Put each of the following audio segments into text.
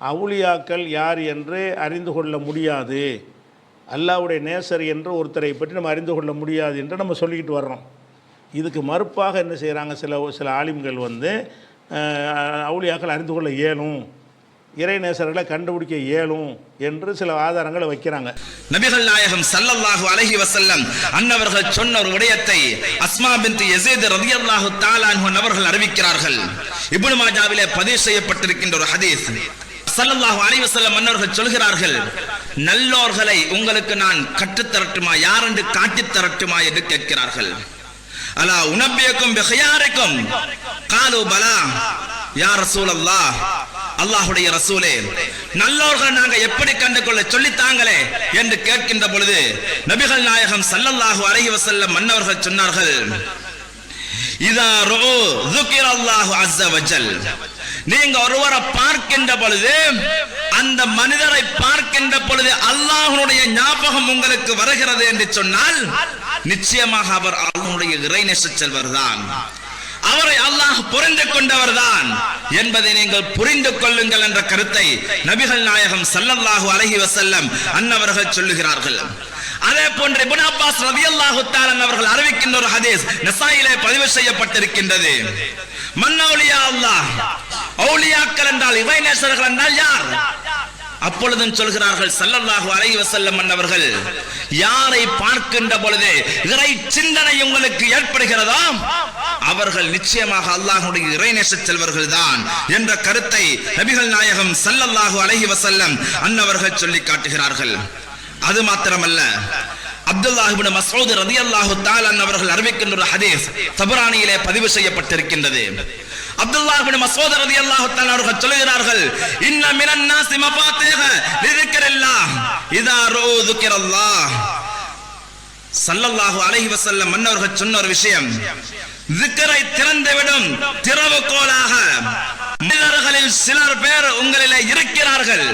அவுலியாக்கள் யார் என்று அறிந்து கொள்ள முடியாது, அல்லாஹ்வுடைய நேசர் என்று ஒருத்தரை பற்றி நம்ம அறிந்து கொள்ள முடியாது என்று நம்ம சொல்லிக்கிட்டு வர்றோம். இதுக்கு மறுப்பாக என்ன செய்கிறாங்க, சில ஆலிம்கள் அவுலியாக்கள் அறிந்து கொள்ள இயலும், இறை நேசர்களை கண்டுபிடிக்க இயலும் என்று சில ஆதாரங்களை வைக்கிறாங்க. நபிகள் நாயகம் ஸல்லல்லாஹு அலைஹி வஸல்லம் அன்னவர்கள் சொன்ன ஒரு விடயத்தை அஸ்மா பின்த் யஸீத் ரலியல்லாஹு தஆலா அன்ஹு அவர்கள் அறிவிக்கிறார்கள். இப்னு மாஜாவிலே பதிவு செய்யப்பட்டிருக்கின்ற ஒரு ஹதீஸ். ஸல்லல்லாஹு அலைஹி வஸல்லம் அன்னவர்கள் சொல்கிறார்கள், நல்லோர்களை உங்களுக்கு நான் கற்றுத்தரட்டுமா, யார் என்று காட்டித் தரட்டுமா என்று கேட்கிறார்கள். அலா உனப்பியக்கும் பிஹியாரிக்கும் காலு பலா யா ரசூலல்லாஹ், அல்லாஹ்வுடைய ரசூலே, நல்லோர்களை நாங்க எப்படி கண்டு கொள்ள சொல்லித்தாங்களே என்று கேட்கின்ற பொழுது நபிகள் நாயகம் ஸல்லல்லாஹு அலைஹி வஸல்லம் மன்னவர்கள் சொன்னார்கள், இதா ரூ ذுகிரல்லாஹு அஸ்ஸ வஜல், நீங்க ஒருவரை பார்க்கின்ற பொழுது, அந்த மனிதரை பார்க்கின்ற பொழுது அல்லாஹ்வுடைய ஞாபகம் உங்களுக்கு வருகிறது என்று சொன்னால் நிச்சயமாக அவர் அல்லாஹ்வுடைய இறைநேச செல்வர் தான், அவரை அல்லாஹ் புரிந்து கொண்டவர் தான் என்பதை நீங்கள் புரிந்து கொள்ளுங்கள் என்ற கருத்தை நபிகள் நாயகம் ஸல்லல்லாஹு அலைஹி வஸல்லம் அன்னவர்கள் சொல்லுகிறார்கள். அதே போன்று இப்னு அப்பாஸ் ரலியல்லாஹு தஆலா அவர்கள் அறிவிக்கின்ற ஒரு ஹதீஸ் நஸாயிலே பதிவு செய்யப்பட்டிருக்கின்றது. மன் அவுலியா அல்லாஹ், அவுலியாக்கள் என்றால் இறைநேசர்கள் என்றால் யார்? அப்பொழுதும் சொல்கிறார்கள் ஸல்லல்லாஹு அலைஹி வஸல்லம் அன்னவர்கள், யாரை பார்க்கின்ற பொழுது இறை சிந்தனை உங்களுக்கு ஏற்படுகிறதோ அவர்கள் நிச்சயமாக அல்லாஹ்வுடைய இறைநேச செல்வர்கள் தான் என்ற கருத்தை நபிகள் நாயகம் ஸல்லல்லாஹு அலைஹி வஸல்லம் அன்னவர்கள் சொல்லி காட்டுகிறார்கள். அது மாத்திரமல்ல, அப்துல்லாஹ் இப்னு மஸ்ஊத் ரலியல்லாஹு தஆலா அவர்கள் அறிவிக்கின்ற ஒரு ஹதீஸ் தபரானியிலே பதிவு செய்யப்பட்டிருக்கின்றது. அப்துல்லாஹ் இப்னு மஸ்ஊத் ரலியல்லாஹு தஆலா அவர்கள் சொல்கிறார்கள், இன்ன மினன் நாஸி மஃபாத்திஹ லிذிக்ரில்லாஹ் இதா ரூ ذுகிரல்லாஹ். ஸல்லல்லாஹு அலைஹி வஸல்லம் மன்னவர்கள் சொன்ன ஒரு விஷயம், ذிக்ரை திறந்துவிடும் திறவுகோலாக மனிதர்களில் சிலர் பேர் உங்களிலே இருக்கிறார்கள்,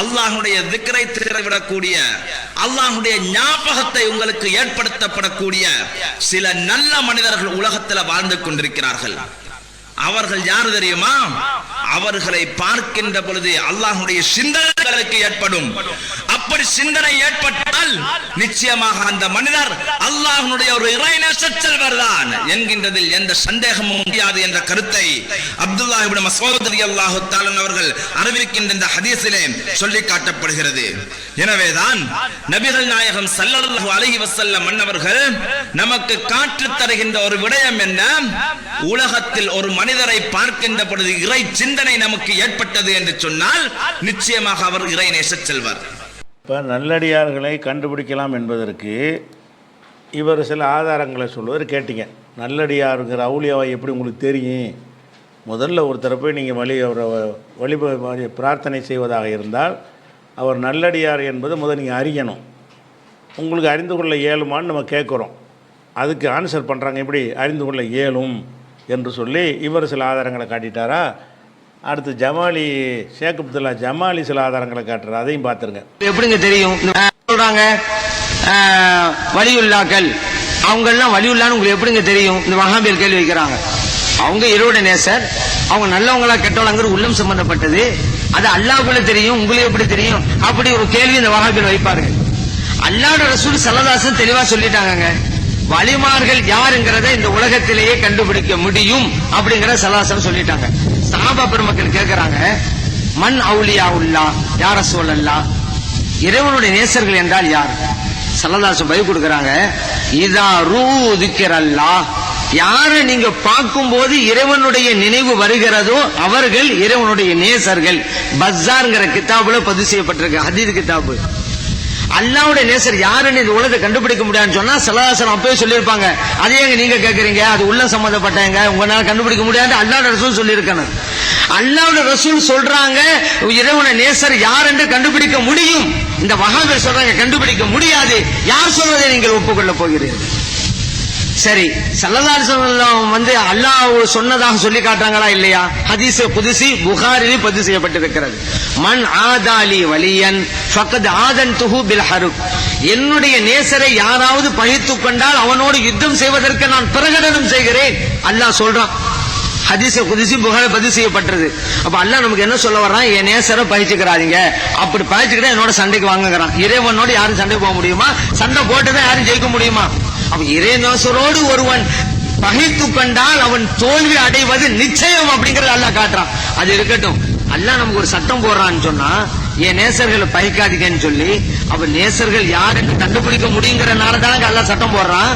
அல்லாஹ்வுடைய திக்ரை திறவிடக்கூடிய, அல்லாஹ்வுடைய ஞாபகத்தை உங்களுக்கு ஏற்படுத்தப்படக்கூடிய சில நல்ல மனிதர்கள் உலகத்தில் வாழ்ந்து கொண்டிருக்கிறார்கள். அவர்கள் யார் தெரியுமா? அவர்களை பார்க்கின்ற பொழுது அல்லாஹ்வுடைய சிந்தனைகளுக்கு ஏற்படும். அப்படி சிந்தனை ஏற்பட்டால் நிச்சயமாக அந்த மனிதர் அல்லாஹ்வுடைய ஒரு இறைநேச செல்வர் தான் என்கின்றதில் எந்த சந்தேகமும் முடியாது என்ற கருத்தை அப்துல்லாஹ் இப்னு மஸ்ஊத் ரலியல்லாஹு தஆலா அவர்கள் அறிவிக்கின்ற இந்த ஹதீஸிலே சொல்லி காட்டப்படுகிறது. எனவேதான் நபிகள் நாயகம் ஸல்லல்லாஹு அலைஹி வஸல்லம் அன்னவர்கள் நமக்கு காட்டித் தருகின்ற ஒரு விடயம் என்ன, உலகத்தில் ஒரு மனிதரை பார்க்கின்ற பொழுது இறை சிந்தனை நமக்கு ஏற்பட்டது என்று சொன்னால் நிச்சயமாக அவர் இறைநேச செல்வர். இப்போ நல்லடியார்களை கண்டுபிடிக்கலாம் என்பதற்கு இவர் சில ஆதாரங்களை சொல்லுவார். கேட்டீங்க, நல்லடியாருங்கிற அவுலியாவை எப்படி உங்களுக்கு தெரியும்? முதல்ல ஒருத்தரை போய் நீங்கள் வழி பிரார்த்தனை செய்வதாக இருந்தால் அவர் நல்லடியார் என்பது முதல் நீங்கள் அறியணும். உங்களுக்கு அறிந்து கொள்ள இயலுமான்னு நம்ம கேட்குறோம். அதுக்கு ஆன்சர் பண்ணுறாங்க, எப்படி அறிந்து கொள்ள இயலும் என்று சொல்லி இவர் சில ஆதாரங்களை காட்டிட்டாரா. அடுத்து ஷேக் அப்துல்லா ஜமாலி சில ஆதாரங்களை காட்டுறாரு, அதையும் பார்த்துருங்க. எப்படிங்க தெரியும் சொல்றாங்க வலியுல்லாக்கள், அவங்க எல்லாம் வலியுல்லான்னு உங்களுக்கு எப்படிங்க தெரியும்? இந்த வஹாபியர் கேள்வி வைக்கிறாங்க. அவங்க இறைவனுடைய நேசர், அவங்க நல்லவங்களா கெட்டவங்களா உள்ளம் சம்பந்தப்பட்டது, அது அல்லாஹ்வுக்குள்ள தெரியும், உங்களுக்கு எப்படி தெரியும்? அப்படி ஒரு கேள்வி இந்த வஹாபியர் வைப்பார்கள். அல்லாஹ்வுடைய ரசூல் ஸல்லல்லாஹு அலைஹி வஸல்லம் தெளிவா சொல்லிட்டாங்க, வலிமார்கள் யாருங்கிறத இந்த உலகத்திலேயே கண்டுபிடிக்க முடியும் அப்படிங்கிற ஸல்லல்லாஹு அலைஹி வஸல்லம் சொல்லிட்டாங்க. சஹாபா பெருமக்கள் கேட்கிறாங்க, மன் அவுலியாவுல்லாஹ் யா ரசூலல்லாஹ், இறைவனுடைய நேசர்கள் என்றால் யார்? ஸல்லல்லாஹு அலைஹி வஸல்லம் பதில் கொடுக்கறாங்க, இதா ரூ ذிக்ரல்லாஹ், யாரை நீங்க பார்க்கும்போது இறைவனுடைய நினைவு வருகிறதோ அவர்கள் இறைவனுடைய நேசர்கள். பஸார்ங்கிற கிதாபுல பதிவு செய்யப்பட்டிருக்கு, ஹதீஸ் கிதாபு. அல்லாஹ்வுடைய நேசர் யாருன்னு இந்த உலகத்தை கண்டுபிடிக்க முடியாதுன்னு சொன்னா ஸல்லல்லாஹு அலைஹி வஸல்லம் அப்பவே சொல்லியிருப்பாங்க. அதே நீங்க கேட்கறீங்க, அது உள்ள சம்பந்தப்பட்டவங்க, உங்களால கண்டுபிடிக்க முடியாது அல்லாஹ்வுடைய ரசூல் சொல்லியிருக்கணும். அல்லாஹ்வுடைய ரசூல் சொல்றாங்க இறைவனுடைய நேசர் யார் என்று கண்டுபிடிக்க முடியும். இந்த வஹாபியர் சொல்றாங்க கண்டுபிடிக்க முடியாது. யார் சொல்வதை நீங்கள் ஒப்புக்கொள்ள போகிறீர்கள்? சரி, ஸல்லல்லாஹு அலைஹி வஸல்லம் அல்லாஹ் சொன்னதாக சொல்லி காட்டுறாங்களா இல்லையா? ஹதீஸ் குதுசி புகாரியில் பதிவு செய்யப்பட்டிருக்கிறது. மன் ஆதாலி வலியன் ஃபக்கத் ஆதன்துஹு பில் ஹர்ப், என்னுடைய நேசரை யாராவது பழித்துக் கொண்டால் அவனோடு யுத்தம் செய்வதற்கு நான் பிரகடனம் செய்கிறேன். அல்லாஹ் சொல்றான். ஹதீஸ் குதிசி புகாரி பதிவு செய்யப்பட்டது. அப்ப அல்லாஹ் நமக்கு என்ன சொல்ல வர்றான், என் நேசரை பகிச்சுக்கிறாதீங்க, அப்படி பகிச்சுக்கிட்டா என்னோட சண்டைக்கு வாங்குகிறான். இறைவனோடு யாரும் சண்டை போக முடியுமா? சண்டை போட்டுதான் யாரும் ஜெயிக்க முடியுமா? அப்ப இறை நேசரோடு ஒருவன் பகைத்து கொண்டால் அவன் தோல்வி அடைவது நிச்சயம் அப்படிங்கறது அல்லாஹ் காட்டுறான். அது இருக்கட்டும், அல்லாஹ் நமக்கு ஒரு சட்டம் போடுறான்னு சொன்னா, என் நேசர்களை பகைக்காதீங்கன்னு சொல்லி, அப்ப நேசர்கள் யாருன்னு கண்டுபிடிக்க முடியுங்கிறனால தானே அல்லாஹ் சட்டம் போடுறான்.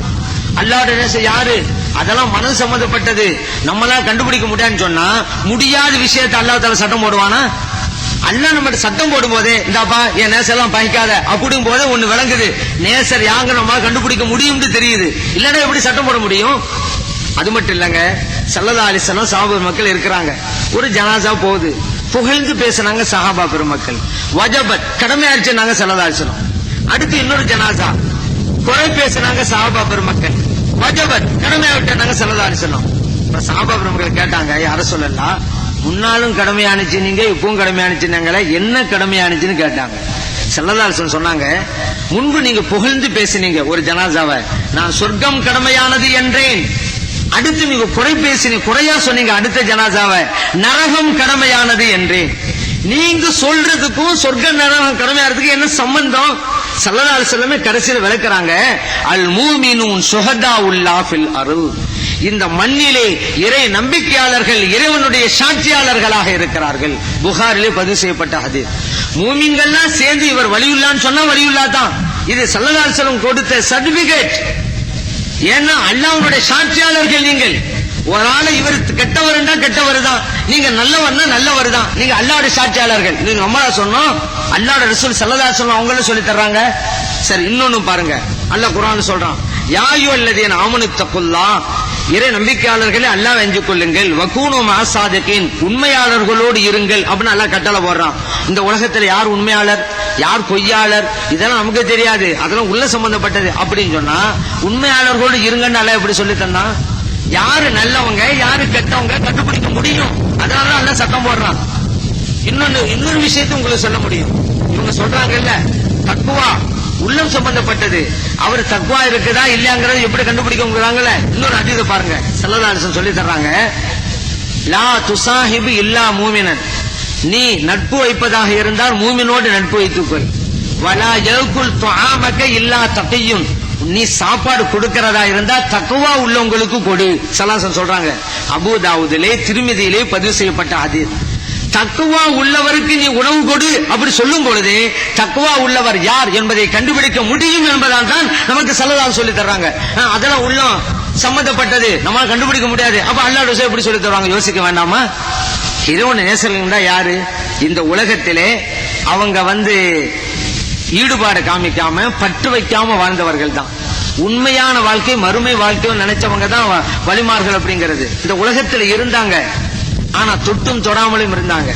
அல்லாஹ்வுடைய நேசர் யாரு? அதெல்லாம் மனசு சம்பந்தப்பட்டது, நம்மளால கண்டுபிடிக்க முடியாதுன்னு சொன்னா முடியாத விஷயத்தை அல்லாஹ் தஆலா சட்டம் போடுவானா? அல்லாஹ் நம்ம சட்டம் போடும் போதே, இந்தாப்பா என் நேசர்லாம் பகைக்காத அப்படிங்கும் போதே ஒண்ணு விளங்குது, நேசர் யாங்க நம்மளால கண்டுபிடிக்க முடியும்னு தெரியுது. இல்லன்னா எப்படி சட்டம் போட முடியும்? அது மட்டும் இல்லங்க, ஸல்லல்லாஹு அலைஹி வஸல்லம் சஹாபா மக்கள் இருக்கிறாங்க, ஒரு ஜனாசா போகுது, புகழ்ந்து பேசினாங்க சஹாபா பெருமக்கள், வஜபத் கடமையாச்சு நாங்க ஸல்லல்லாஹு அலைஹி வஸல்லம். அடுத்து இன்னொரு ஜனாசா, குறை பேசினாங்க சஹாபா பெருமக்கள், வஜபத் கடமையாவிட்டாங்க ஸல்லல்லாஹு அலைஹி வஸல்லம். இப்ப சஹாபா பெருமக்கள் கேட்டாங்க, யார சொல்லலாம், முன்னாலும் கடமையானுச்சு நீங்க, இப்பவும் கடமையானுச்சுனாங்களே, என்ன கடமையானுச்சுன்னு கேட்டாங்க. ஸல்லல்லாஹு அலைஹி வஸல்லம் சொன்னாங்க, முன்பு நீங்க புகழ்ந்து பேசினீங்க ஒரு ஜனாசாவை, நான் சொர்க்கம் கடமையானது என்றேன். அடுத்து நீங்க குறை பேசினீங்க, குறையா சொன்னீங்க அடுத்த ஜனாசாவை, நரகம் கடமையானது என்றேன். நீங்க சொல்றதுக்கும் சொர்க்க நரகம் கடமையானதுக்கு என்ன சம்பந்தம்? ஸல்லல்லாஹு அலைஹி வஸல்லம் கடைசியில் விளக்குறாங்க, அல் மூமினூன் ஷுஹதாஉல்லாஹ் ஃபில் அர்ள், இந்த மண்ணிலே இறை நம்பிக்கையாளர்கள் இறைவனுடைய சாட்சியாளர்களாக இருக்கிறார்கள். புகாரிலே பதிவு செய்யப்பட்ட ஹதீஸ். மூமின்கள்லாம் சேர்ந்து இவர் வலியுல்லான்னு சொன்னா வலியுல்லா தான். இது ஸல்லல்லாஹு அலைஹி வஸல்லம் கொடுத்த சர்டிபிகேட். ஏன்னா அல்லாஹ்வுடைய சாட்சியாளர்கள் நீங்கள். ஒரு ஆளு இவர் கெட்டவர்னா கெட்டவர் தான், நீங்க நல்லவர்னா நல்லவர் தான், நீங்க அல்லாஹ்வுடைய சாட்சியாளர்கள். நீங்க நம்மளா சொன்னோம், அல்லாஹ்வுடைய ரசூல் ஸல்லல்லாஹு அலைஹி வஸல்லம் அவங்களே சொல்லி தர்றாங்க. சரி, இன்னொன்னு பாருங்க, அல்லாஹ் குர்ஆன்ல சொல்றான், யா அய்யுஹல்லதீன ஆமனு தக்குல்லாஹ், இறை நம்பிக்கையாளர்களே அல்லாஹ்வை அஞ்சிக் கொள்ளுங்கள், வகூனு மஅஸ்ஸாதிகீன், உண்மையாளர்களோடு இருங்கள் அப்படின்னு அல்லாஹ் கட்டளை போடுறான். இந்த உலகத்துல யார் உண்மையாளர் யார் பொய்யாளர் இதெல்லாம் நமக்கு தெரியாது, அதெல்லாம் உள்ள சம்பந்தப்பட்டது. அப்படின்னு சொன்னா உண்மையாளர்களோடு இருங்கன்னு அல்லாஹ் எப்படி சொல்லி தந்தான்? யாரு நல்லவங்க யாரு கெட்டவங்க கண்டுபிடிக்க முடியும், அதனால அல்லாஹ் சட்டம் போடுறான். இன்னொரு விஷயத்தை உங்களுக்கு சொல்ல முடியும். இவங்க சொல்றாங்கல்ல தக்வா உள்ளம் சம்பந்தப்பட்டது, அவர் தக்வா இருக்குதா இல்லையாங்கிறத எப்படி கண்டுபிடிக்கிறாங்கல்ல, இன்னொரு ஹதீஸை பாருங்க, ஸல்லல்லாஹு அலைஹி வஸல்லம் சொல்லி தர்றாங்க, லா துசாஹிபு இல்லா மூமினன், நீ நட்பு வைப்பதாக இருந்தால் மூமினோடு நட்பு வைத்துக்கொள், வலா யகுல் துஆமக இல்லா தகியுன், நீ சாப்பாடு கொடுக்கிறதா இருந்தா தக்வா உள்ளவங்களுக்கு கொடு. ஸல்லல்லாஹு அலைஹி வஸல்லம் சொல்றாங்க. அபூ தாவூதிலே திர்மிதியிலே பதிவு செய்யப்பட்ட ஹதீஸ். தக்வா உள்ளவருக்கு நீ உணவு கொடு அப்படி சொல்லும் பொழுது தக்வா உள்ளவர் யார் என்பதை கண்டுபிடிக்க முடியும் என்பதால் தான் நமக்கு ஸல்லல்லாஹு சொல்லி தர்றாங்க. அதெல்லாம் உள்ளம் சம்பந்தப்பட்டது, நம்மளால கண்டுபிடிக்க முடியாது. அப்ப அல்லாஹ் ரசூல் எப்படி சொல்லி தருவாங்க? யோசிக்க வேண்டாமா? இறைவன் நேசர்கள் தான் யாரு? இந்த உலகத்திலே அவங்க ஈடுபாடு காமிக்காம பற்று வைக்காம வாழ்ந்தவர்கள் தான். உண்மையான வாழ்க்கை மறுமை வாழ்க்கையும் நினைச்சவங்க தான் வலிமார்கள் அப்படிங்கிறது. இந்த உலகத்தில் இருந்தாங்க, ஆனா தொட்டும் தொடாமலும் இருந்தாங்க.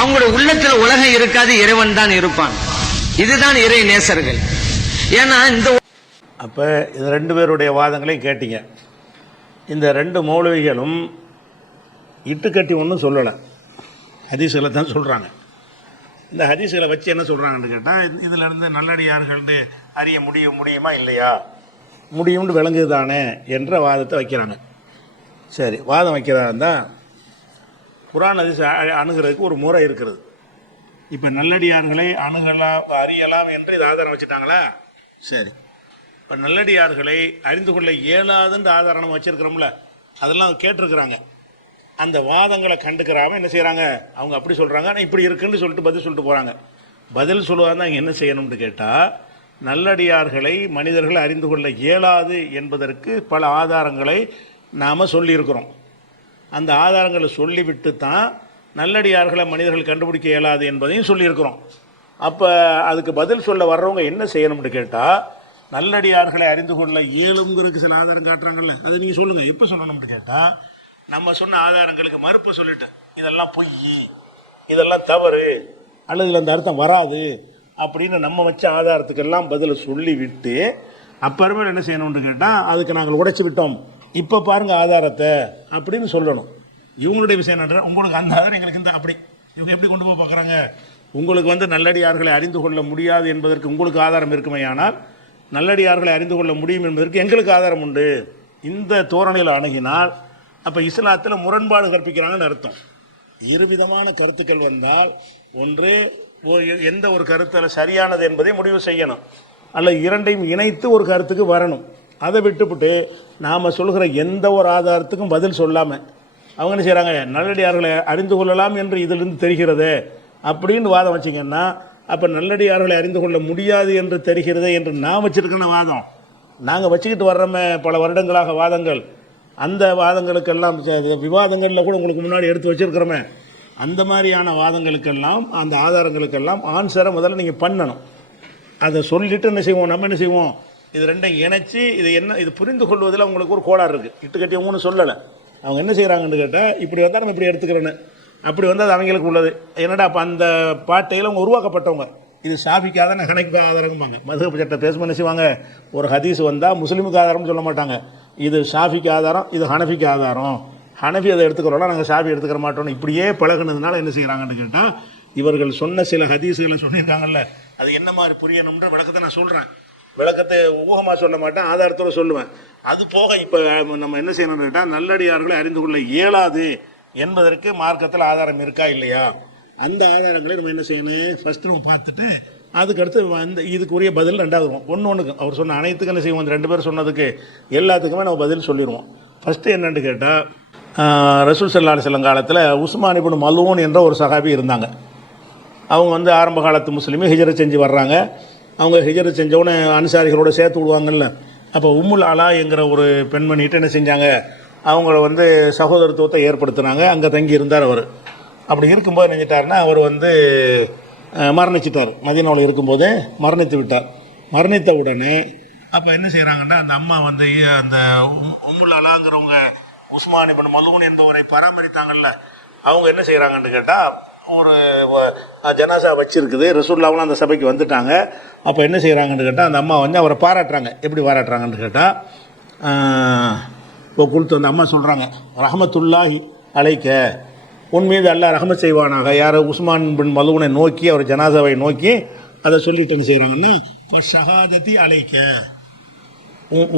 அவங்களுடைய உள்ளத்துல உலகம் இருக்காது, இறைவன் தான் இருப்பான். இதுதான் இறை நேசர்கள். ஏன்னா இந்த அப்ப இந்த ரெண்டு பேருடைய வாதங்களையும் கேட்டீங்க. இந்த ரெண்டு மௌலவிகளும் இட்டுக்கட்டி ஒன்றும் சொல்லலை, ஹதீஸ்களை தான் சொல்கிறாங்க. இந்த ஹதீஸ்களை வச்சு என்ன சொல்கிறாங்கன்னு கேட்டால், இதில் இருந்து நல்லடியார்கள்னு அறிய முடியுமா இல்லையா, முடியும்னு விளங்குது தானே என்ற வாதத்தை வைக்கிறாங்க. சரி, வாதம் வைக்கிறதா இருந்தால் குர்ஆன் ஹதீஸ் அணுகிறதுக்கு ஒரு முறை இருக்கிறது. இப்போ நல்லடியார்களை அணுகலாம் அறியலாம் என்று இது ஆதாரம் வச்சுட்டாங்களா? சரி, இப்போ நல்லடியார்களை அறிந்து கொள்ள இயலாதுன்ற ஆதாரம் நம்ம வச்சுருக்கிறோம்ல, அதெல்லாம் கேட்டிருக்கிறாங்க. அந்த வாதங்களை கண்டுக்கிறாம என்ன செய்கிறாங்க, அவங்க அப்படி சொல்கிறாங்க, ஆனால் இப்படி இருக்குன்னு சொல்லிட்டு பதில் சொல்லிட்டு போகிறாங்க. பதில் சொல்லுவாங்க இங்கே என்ன செய்யணும்னு கேட்டால், நல்லடியார்களை மனிதர்கள் அறிந்து கொள்ள இயலாது என்பதற்கு பல ஆதாரங்களை நாம் சொல்லியிருக்கிறோம். அந்த ஆதாரங்களை சொல்லிவிட்டு தான் நல்லடியார்களை மனிதர்கள் கண்டுபிடிக்க இயலாது என்பதையும் சொல்லியிருக்கிறோம். அப்போ அதுக்கு பதில் சொல்ல வர்றவங்க என்ன செய்யணும்னு கேட்டால், நல்லடியார்களை அறிந்து கொள்ள இயலுங்கிறதுக்கு சில ஆதாரம் காட்டுறாங்கல்ல, அதை நீங்கள் சொல்லுங்கள், எப்போ சொல்லணும்னு கேட்டால், நம்ம சொன்ன ஆதாரங்களுக்கு மறுப்பு சொல்லிட்டேன், இதெல்லாம் பொய், இதெல்லாம் தவறு, அல்லது இதில் அந்த அர்த்தம் வராது அப்படின்னு நம்ம வச்ச ஆதாரத்துக்கெல்லாம் பதிலை சொல்லிவிட்டு அப்புறமேல என்ன செய்யணும்னு கேட்டால், அதுக்கு நாங்கள் உடைச்சி விட்டோம், இப்போ பாருங்கள் ஆதாரத்தை அப்படின்னு சொல்லணும். இவங்களுடைய விஷயம் என்ன, உங்களுக்கு அந்த ஆதாரம் எங்களுக்கு இந்த அப்படி இவங்க எப்படி கொண்டு போய் பார்க்குறாங்க, உங்களுக்கு நல்லடியார்களை அறிந்து கொள்ள முடியாது என்பதற்கு உங்களுக்கு ஆதாரம் இருக்குமே, ஆனால் நல்லடியார்களை அறிந்து கொள்ள முடியும் என்பதற்கு எங்களுக்கு ஆதாரம் உண்டு. இந்த தோரணையில் அணுகினால் அப்போ இஸ்லாத்தில் முரண்பாடு கற்பிக்கிறாங்கன்னு அர்த்தம். இருவிதமான கருத்துக்கள் வந்தால் ஒன்று எந்த ஒரு கருத்தில் சரியானது என்பதை முடிவு செய்யணும், அல்ல இரண்டையும் இணைத்து ஒரு கருத்துக்கு வரணும். அதை விட்டுவிட்டு நாம் சொல்கிற எந்த ஒரு ஆதாரத்துக்கும் பதில் சொல்லாமல் அவங்க என்ன செய்கிறாங்க, நல்லடியார்களை அறிந்து கொள்ளலாம் என்று இதிலிருந்து தெரிகிறது அப்படின்னு வாதம் வச்சிங்கன்னா, அப்போ நல்லடியார்களை அறிந்து கொள்ள முடியாது என்று தெரிகிறது என்று நான் வச்சுருக்கிற வாதம், நாங்கள் வச்சுக்கிட்டு வர்றோமே பல வருடங்களாக வாதங்கள், அந்த வாதங்களுக்கெல்லாம் விவாதங்களில் கூட உங்களுக்கு முன்னாடி எடுத்து வச்சுருக்கிறோமே, அந்த மாதிரியான வாதங்களுக்கெல்லாம் அந்த ஆதாரங்களுக்கெல்லாம் ஆன்சரை முதல்ல நீங்கள் பண்ணணும். அதை சொல்லிவிட்டு என்ன செய்வோம், நம்ம என்ன செய்வோம், இது ரெண்டையும் இணைச்சி இது புரிந்து கொள்வதில் அவங்களுக்கு ஒரு கோளாறு இருக்குது. இட்டுக்கட்டியவங்கன்னு சொல்லலை. அவங்க என்ன செய்கிறாங்கன்னு கேட்டால், இப்படி வந்தால் நம்ம இப்படி எடுத்துக்கிறேன்னு, அப்படி வந்து அது அவங்களுக்கு உள்ளது. என்னடா அப்போ அந்த பாட்டையில் அவங்க உருவாக்கப்பட்டவங்க, இது ஷாஃபிக்காதான ஹனஃபிக்கு ஆதாரம்பாங்க. மதுஹப் சட்ட பேசும்போது என்ன செய்வாங்க, ஒரு ஹதீஸ் வந்தால் முஸ்லீமுக்கு ஆதாரம்னு சொல்ல மாட்டாங்க, இது ஷாஃபிக்கு ஆதாரம், இது ஹனஃபிக்கு ஆதாரம், ஹனஃபி அதை எடுத்துக்கிறோம்னா நாங்கள் ஷாஃபி எடுத்துக்கிற மாட்டோம்னு இப்படியே பழகுனதுனால என்ன செய்கிறாங்கன்னு கேட்டால், இவர்கள் சொன்ன சில ஹதீஸுகளை சொல்லியிருக்காங்கல்ல, அது என்ன மாதிரி புரியணுன்ற விளக்கத்தை நான் சொல்கிறேன். விளக்கத்தை ஊகமாக சொல்ல மாட்டேன், ஆதாரத்தோடு சொல்லுவேன். அது போக இப்போ நம்ம என்ன செய்யணும்னு கேட்டால், நல்லடியார்களை அறிந்து கொள்ள இயலாது என்பதற்கு மார்க்கத்தில் ஆதாரம் இருக்கா இல்லையா, அந்த ஆதாரங்களை நம்ம என்ன செய்யணும், ஃபஸ்ட்டு நம்ம பார்த்துட்டு அதுக்கடுத்து அந்த இதுக்குரிய பதில் ரெண்டாவது வரும். ஒன்றுக்கு அவர் சொன்ன அனைத்துக்கும் என்ன செய்வோம், அந்த 2 பேர் சொன்னதுக்கு எல்லாத்துக்குமே நம்ம பதில் சொல்லிடுவோம். ஃபஸ்ட்டு என்னென்னு கேட்டால், ரசூல் ஸல்லல்லாஹு அலைஹி வஸல்லம் காலத்தில் உஸ்மான் இப்னு மல்ஊன் என்ற ஒரு சஹாபி இருந்தாங்க. அவங்க வந்து ஆரம்ப காலத்து முஸ்லீமே ஹிஜ்ரத் செஞ்சு வர்றாங்க. அவங்க ஹிஜ்ரத் செஞ்சவொடனே அன்சாரிகளோடு சேர்த்து விடுவாங்கல்ல. அப்போ உம்முல் அலா என்கிற ஒரு பெண்மணிகிட்ட என்ன செஞ்சாங்க, அவங்கள வந்து சகோதரத்துவத்தை ஏற்படுத்தினாங்க. அங்கே தங்கி இருந்தார் அவர். அப்படி இருக்கும்போது நினைச்சிட்டாருன்னா, அவர் வந்து மரணிச்சிட்டார். மதீனாவில் இருக்கும்போதே மரணித்து விட்டார். மரணித்த உடனே அப்போ என்ன செய்கிறாங்கன்னா, அந்த அம்மா வந்து அந்த உம்முல் அலாங்கிறவங்க உஸ்மான் இப்னு மல்ஊன் என்பவரை பராமரித்தாங்கல்ல, அவங்க என்ன செய்கிறாங்கன்னு கேட்டால், ஒரு ஜனாசா வச்சுருக்குது, ரசூலுல்லாஹ் அந்த சபைக்கு வந்துட்டாங்க. அப்போ என்ன செய்கிறாங்கன்னு கேட்டால், அந்த அம்மா வந்து அவரை பாராட்டுறாங்க. எப்படி பாராட்டுறாங்கன்னு கேட்டால், இப்போ கொடுத்து அந்த அம்மா சொல்கிறாங்க, ரஹமத்துல்லாஹி அலைக்க, உன் மீது அல்லாஹ் ரஹமத் செய்வானாக. யார், உஸ்மான் பின் மல்ஊனை நோக்கி, அவர் ஜனாசாவை நோக்கி அதை சொல்லிட்டு என்ன செய்கிறாங்கன்னா, ஷஹாதத்தி அலைக்க,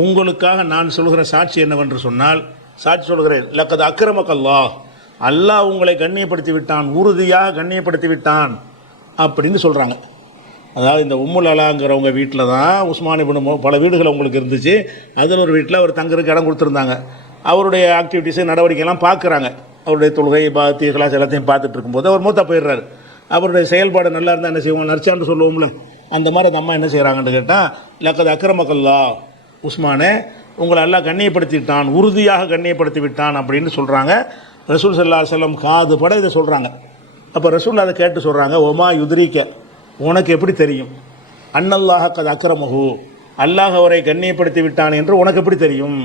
உங்களுக்காக நான் சொல்கிற சாட்சி என்னவென்று சொன்னால், சாட்சி சொல்கிறேன், லக்கத் அக்ரமக்கல்லாஹ், அல்லாஹ் உங்களை கண்ணியப்படுத்தி விட்டான், உறுதியாக கண்ணியப்படுத்தி விட்டான் அப்படின்னு சொல்கிறாங்க. அதாவது இந்த உம்முல் அலாங்கிறவங்க வீட்டில் தான் உஸ்மான் இப்னு பல வீடுகள் அவங்களுக்கு இருந்துச்சு. அதில் ஒரு வீட்டில் அவர் தங்குறதுக்கு இடம் கொடுத்துருந்தாங்க. அவருடைய ஆக்டிவிட்டீஸு நடவடிக்கைலாம் பார்க்குறாங்க. அவருடைய தொழுகை பாத்தி கிளாஸ் எல்லாத்தையும் பார்த்துட்டு இருக்கும்போது அவர் மூத்தா போயிடுறாரு. அவருடைய செயல்பாடு நல்லா இருந்தால் என்ன செய்வோம், நர்ச்சான்னு சொல்லுவோம்ல, அந்த மாதிரி அந்த அம்மா என்ன செய்கிறாங்கன்னு கேட்டால், லக்கத் அக்ரமக்கல்லா, உஸ்மானே உங்களை எல்லாம் கண்ணியப்படுத்திவிட்டான், உறுதியாக கண்ணியப்படுத்தி விட்டான் அப்படின்னு சொல்கிறாங்க. ரசூல் ஸல்லல்லாஹு அலைஹி வஸல்லம் காது பட இதை சொல்கிறாங்க. அப்போ ரசூல் அதை கேட்டு சொல்கிறாங்க, ஒமா யுத்ரிக்க, உனக்கு எப்படி தெரியும், அன்னல்லாஹ கத் அக்ரமஹு, அல்லாஹ் அவரை கண்ணியப்படுத்தி விட்டான் என்று உனக்கு எப்படி தெரியும்.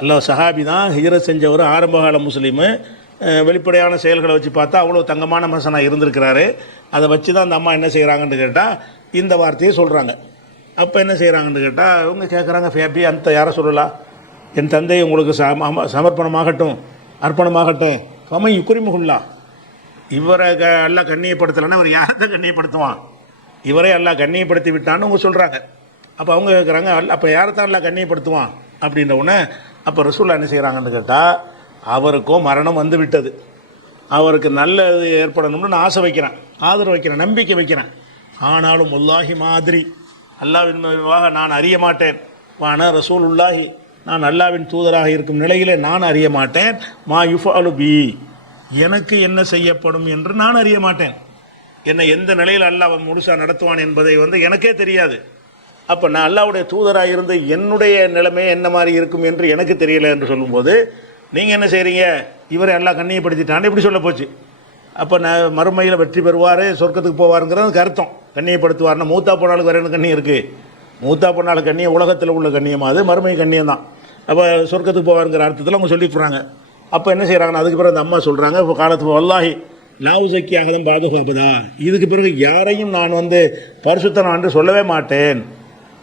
அல்லாஹ் சஹாபி தான், ஹிஜ்ரத் செஞ்சவர், ஆரம்பகால முஸ்லீமு, வெளிப்படையான செயல்களை வச்சு பார்த்தா அவ்வளோ தங்கமான மனுஷனாக இருந்திருக்கிறாரு. அதை வச்சு தான் அந்த அம்மா என்ன செய்கிறாங்கன்னு கேட்டால் இந்த வார்த்தையை சொல்கிறாங்க. அப்போ என்ன செய்கிறாங்கன்னு கேட்டால் இவங்க கேட்குறாங்க, ஃபேபி அந்த யாரை சொல்லலாம், என் தந்தை உங்களுக்கு சமர்ப்பணமாகட்டும், அர்ப்பணமாகட்டும், கமை யுக்ரிமுகுல்லா, இவரை எல்லாம் கண்ணியப்படுத்தலைன்னா இவர் யாரை தான் கண்ணியப்படுத்துவான், இவரே எல்லாம் கண்ணியப்படுத்தி விட்டான்னு அவங்க சொல்கிறாங்க. அப்போ அவங்க கேட்குறாங்க, அப்போ யாரை தான் எல்லாம் கண்ணியப்படுத்துவான் அப்படின்ற உடனே அப்போ ரசூலுல்லாஹ் என்ன செய்கிறாங்கன்னு கேட்டால், அவருக்கும் மரணம் வந்து விட்டது, அவருக்கு நல்லது ஏற்படணும்னு நான் ஆசை வைக்கிறேன், ஆதரவு வைக்கிறேன், நம்பிக்கை வைக்கிறேன். ஆனாலும் வல்லாஹி மாதிரி, அல்லாஹ்வின் நான் அறிய மாட்டேன், வான ரசூலுல்லாஹி, நான் அல்லாஹ்வின் தூதராக இருக்கும் நிலையிலே நான் அறிய மாட்டேன், மா யுஃபஅலு பி, எனக்கு என்ன செய்யப்படும் என்று நான் அறிய மாட்டேன். என்னை எந்த நிலையில் அல்லாஹ் முழுசாக நடத்துவான் என்பதை எனக்கே தெரியாது. அப்போ நான் அல்லாஹ்வுடைய தூதராக இருந்து என்னுடைய நிலைமை என்ன மாதிரி இருக்கும் என்று எனக்கு தெரியலை என்று சொல்லும்போது, நீங்கள் என்ன செய்கிறீங்க, இவரை எல்லாம் கண்ணியப்படுத்திட்டான்னு இப்படி சொல்ல போச்சு. அப்போ நான் மறுமையில் வெற்றி பெறுவார், சொர்க்கத்துக்கு போவாருங்கிறது அர்த்தம். கண்ணியப்படுத்துவார்னா மூத்தா போனாலுக்கு வேறு என்ன கண்ணியம் இருக்குது, மூத்தா போனாலும் கண்ணியம் உலகத்தில் உள்ள கண்ணியமாக, அது மறுமை கண்ணியம் தான். அப்போ சொர்க்கத்துக்கு போவாருங்கிற அர்த்தத்தில் அவங்க சொல்லி போகிறாங்க. அப்போ என்ன செய்கிறாங்கன்னா, அதுக்கு பிறகு அந்த அம்மா சொல்கிறாங்க, இப்போ காலத்து வல்லாஹி லாவுசக்கியாக தான் பாதுகாப்புதா, இதுக்கு பிறகு யாரையும் நான் பரிசுத்தம் என்று சொல்லவே மாட்டேன்.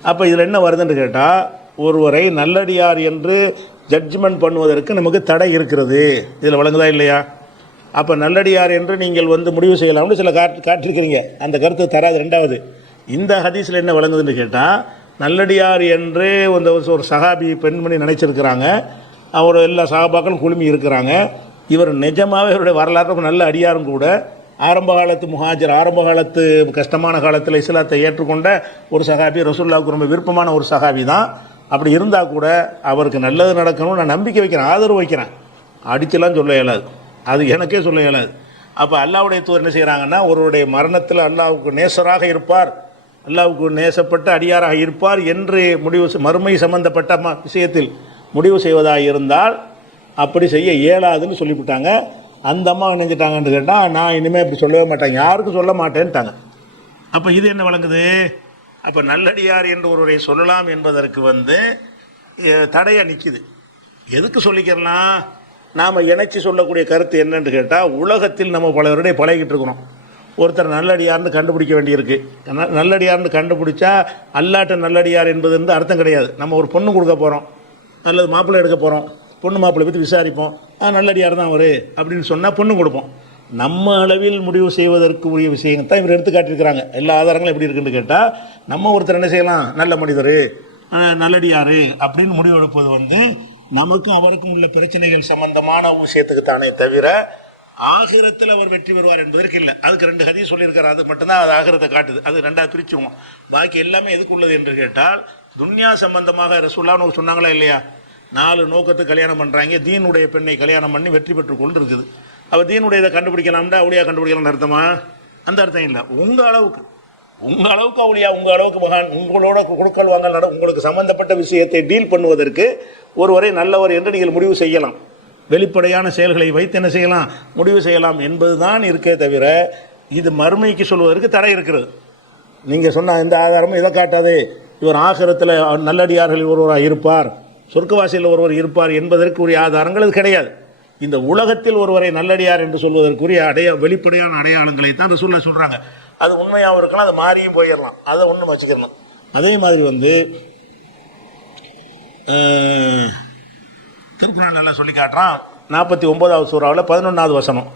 அப்போ இதில் என்ன வருதுன்னு கேட்டால், ஒருவரை நல்லடியார் என்று ஜட்ஜ்மெண்ட் பண்ணுவதற்கு நமக்கு தடை இருக்கிறது. இதில் வழங்குதா இல்லையா? அப்போ நல்லடியார் என்று நீங்கள் முடிவு செய்யலாம்னு சில காட்டிருக்கிறீங்க, அந்த கருத்து தராது. ரெண்டாவது, இந்த ஹதீஸில் என்ன வழங்குதுன்னு கேட்டால், நல்லடியார் என்று ஒரு சஹாபி பெண்மணி நினைச்சிருக்கிறாங்க. அவர் எல்லா சஹாபாக்களும் குழுமி இருக்கிறாங்க. இவர் நிஜமாகவே இவருடைய வரலாற்று நல்ல அடியாரும் கூட. ஆரம்ப காலத்து முஹாஜிர், ஆரம்ப காலத்து கஷ்டமான காலத்தில் இஸ்லாத்தை ஏற்றுக்கொண்ட ஒரு சஹாபி, ரசூலுல்லாஹ்வுக்கு ரொம்ப விருப்பமான ஒரு சஹாபி தான். அப்படி இருந்தால் கூட அவருக்கு நல்லது நடக்கணும்னு நான் நம்பிக்கை வைக்கிறேன், ஆதரவு வைக்கிறேன். அடிச்செல்லாம் சொல்ல இயலாது, அது எனக்கே சொல்ல இயலாது. அப்போ அல்லாஹ்வுடைய தூதர் என்ன செய்கிறாங்கன்னா, ஒருவருடைய மரணத்தில் அல்லாஹ்வுக்கு நேசராக இருப்பார், அல்லாஹ்வுக்கு நேசப்பட்ட அடியாராக இருப்பார் என்று மறுமை சம்பந்தப்பட்ட விஷயத்தில் முடிவு செய்வதாக இருந்தால் அப்படி செய்ய இயலாதுன்னு சொல்லிவிட்டாங்க. அந்த அம்மா நினைஞ்சிட்டாங்கன்னு கேட்டால், நான் இனிமேல் இப்படி சொல்லவே மாட்டேன், யாருக்கும் சொல்ல மாட்டேன்ட்டாங்க. அப்போ இது என்ன வழங்குது? அப்போ நல்லடியார் என்று ஒருவரை சொல்லலாம் என்பதற்கு தடையாக நிற்கிது. எதுக்கு சொல்லிக்கிறலாம்? நாம் இணைச்சி சொல்லக்கூடிய கருத்து என்னன்னு கேட்டால், உலகத்தில் நம்ம பலருடைய பழகிட்டு இருக்கிறோம். ஒருத்தர் நல்லடியார்னு கண்டுபிடிக்க வேண்டியிருக்கு. நல்லடியார்னு கண்டுபிடிச்சா அல்லாட்ட நல்லடியார் என்பது அர்த்தம் கிடையாது. நம்ம ஒரு பொண்ணு கொடுக்க போகிறோம், அல்லது மாப்பிள்ளை எடுக்க போகிறோம், பொண்ணு மாப்பிள்ளை பற்றி விசாரிப்போம், நல்லடியார் தான் அவர் அப்படின்னு சொன்னால் பொண்ணு கொடுப்போம். நம்ம அளவில் முடிவு செய்வதற்கு உரிய விஷயங்கள் தான் இவர் எடுத்து காட்டியிருக்கிறாங்க. எல்லா ஆதாரங்களும் எப்படி இருக்குன்னு கேட்டால், நம்ம ஒருத்தர் என்ன செய்யலாம், நல்ல மனிதர், நல்லடியார் அப்படின்னு முடிவு எடுப்பது நமக்கும் அவருக்கும் உள்ள பிரச்சனைகள் சம்பந்தமான விஷயத்துக்கு தானே தவிர ஆகிரத்தில் அவர் வெற்றி பெறுவார் என்பதற்கு இல்லை. அதுக்கு 2 ஹதீஸ் சொல்லியிருக்காரு, அது மட்டும்தான் அது ஆகிரத்தை காட்டுது. அது 2ஆக பிரிச்சுவோம். பாக்கி எல்லாமே எதுக்கு உள்ளது என்று கேட்டால், துன்யா சம்பந்தமாக ரசூலுல்லாஹ் சொன்னாங்களா இல்லையா, 4 நோக்கத்துக்கு கல்யாணம் பண்ணுறாங்க, தீனுடைய பெண்ணை கல்யாணம் பண்ணி வெற்றி பெற்று கொண்டு இருக்குது. அவள் தீனுடைய இதை கண்டுபிடிக்கலாம்டா, அவளியா கண்டுபிடிக்கலாம்னு அர்த்தமா? அந்த அர்த்தம் இல்லை. உங்கள் அளவுக்கு அவளியா, உங்கள் அளவுக்கு மகான், உங்களோட கொடுக்கல் வாங்கல் உங்களுக்கு சம்பந்தப்பட்ட விஷயத்தை டீல் பண்ணுவதற்கு ஒருவரை நல்லவர் என்று நீங்கள் முடிவு செய்யலாம். வெளிப்படையான செயல்களை வைத்து என்ன செய்யலாம், முடிவு செய்யலாம் என்பது தான் இருக்கே தவிர இது மறுமைக்கு சொல்வதற்கு தடை இருக்கிறது. நீங்கள் சொன்ன எந்த ஆதாரமும் இதை காட்டாதே, இவர் ஆகிரத்தில் நல்லடியார்களில் ஒருவராக இருப்பார், சொர்க்கவாசியில் ஒருவர் இருப்பார் என்பதற்கு உரிய ஆதாரங்கள் அது கிடையாது. இந்த உலகத்தில் ஒருவரை நல்லடியார் என்று சொல்வதற்குரிய வெளிப்படையான அடையாளங்களை தான் ரசூலுல்லாஹ் சொல்கிறாங்க. அது உண்மையாக இருக்கலாம், அது மாறியும் போயிடலாம், அதை ஒன்றும் வச்சுக்கலாம். அதே மாதிரி திருக்குறள் நல்லா சொல்லி காட்டுறான். 49வது சூறாவில் 11வது வசனம்.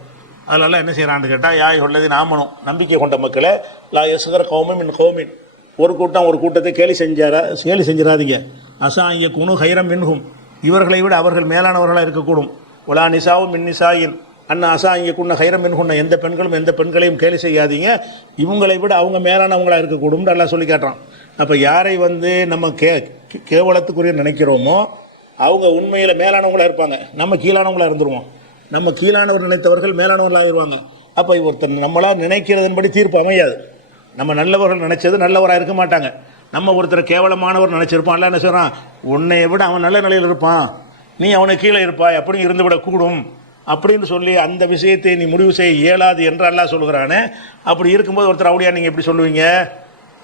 அதனால என்ன செய்யறான்னு கேட்டால், யாய் உள்ளது நாமனும், நம்பிக்கை கொண்ட மக்களை, லா யஸ்கர கௌமின் மின் கௌமின், ஒரு கூட்டம் ஒரு கூட்டத்தை கேலி செஞ்சிடாதீங்க. அசாய குணு ஹைரம் மின்ஹும், இவர்களை விட அவர்கள் மேலானவர்களாக இருக்கக்கூடும். ஒலா நிசாவும் மின் நிசாயின் அண்ணா அசாய குண்ண ஹைரம் மின்ஹுன்ன, எந்த பெண்களும் எந்த பெண்களையும் கேலி செய்யாதீங்க, இவங்களை விட அவங்க மேலானவங்களாக இருக்கக்கூடும் எல்லாம் சொல்லி காட்டுறான். அப்போ யாரை நம்ம கேவலத்துக்குரிய நினைக்கிறோமோ அவங்க உண்மையில் மேலானவங்களாக இருப்பாங்க, நம்ம கீழானவங்களாக இருந்துருவோம். நம்ம கீழானவர் நினைத்தவர்கள் மேலானவர்களாக ஆயிடுவாங்க. அப்போ ஒருத்தர் நம்மளாக நினைக்கிறதன்படி தீர்ப்பு அமையாது. நம்ம நல்லவர்கள் நினைச்சது நல்லவராக இருக்க மாட்டாங்க. நம்ம ஒருத்தர் கேவலமானவர் நினைச்சிருப்பான். அல்ல என்ன சொல்கிறான், உன்னை விட அவன் நல்ல நிலையில் இருப்பான், நீ அவனை கீழே இருப்பாய், அப்படி இருந்துவிடக்கூடும் அப்படின்னு சொல்லி அந்த விஷயத்தை நீ முடிவு செய்ய இயலாது என்று அல்லாஹ் சொல்கிறானே. அப்படி இருக்கும்போது ஒருத்தர் அவடியா நீங்கள் எப்படி சொல்லுவீங்க?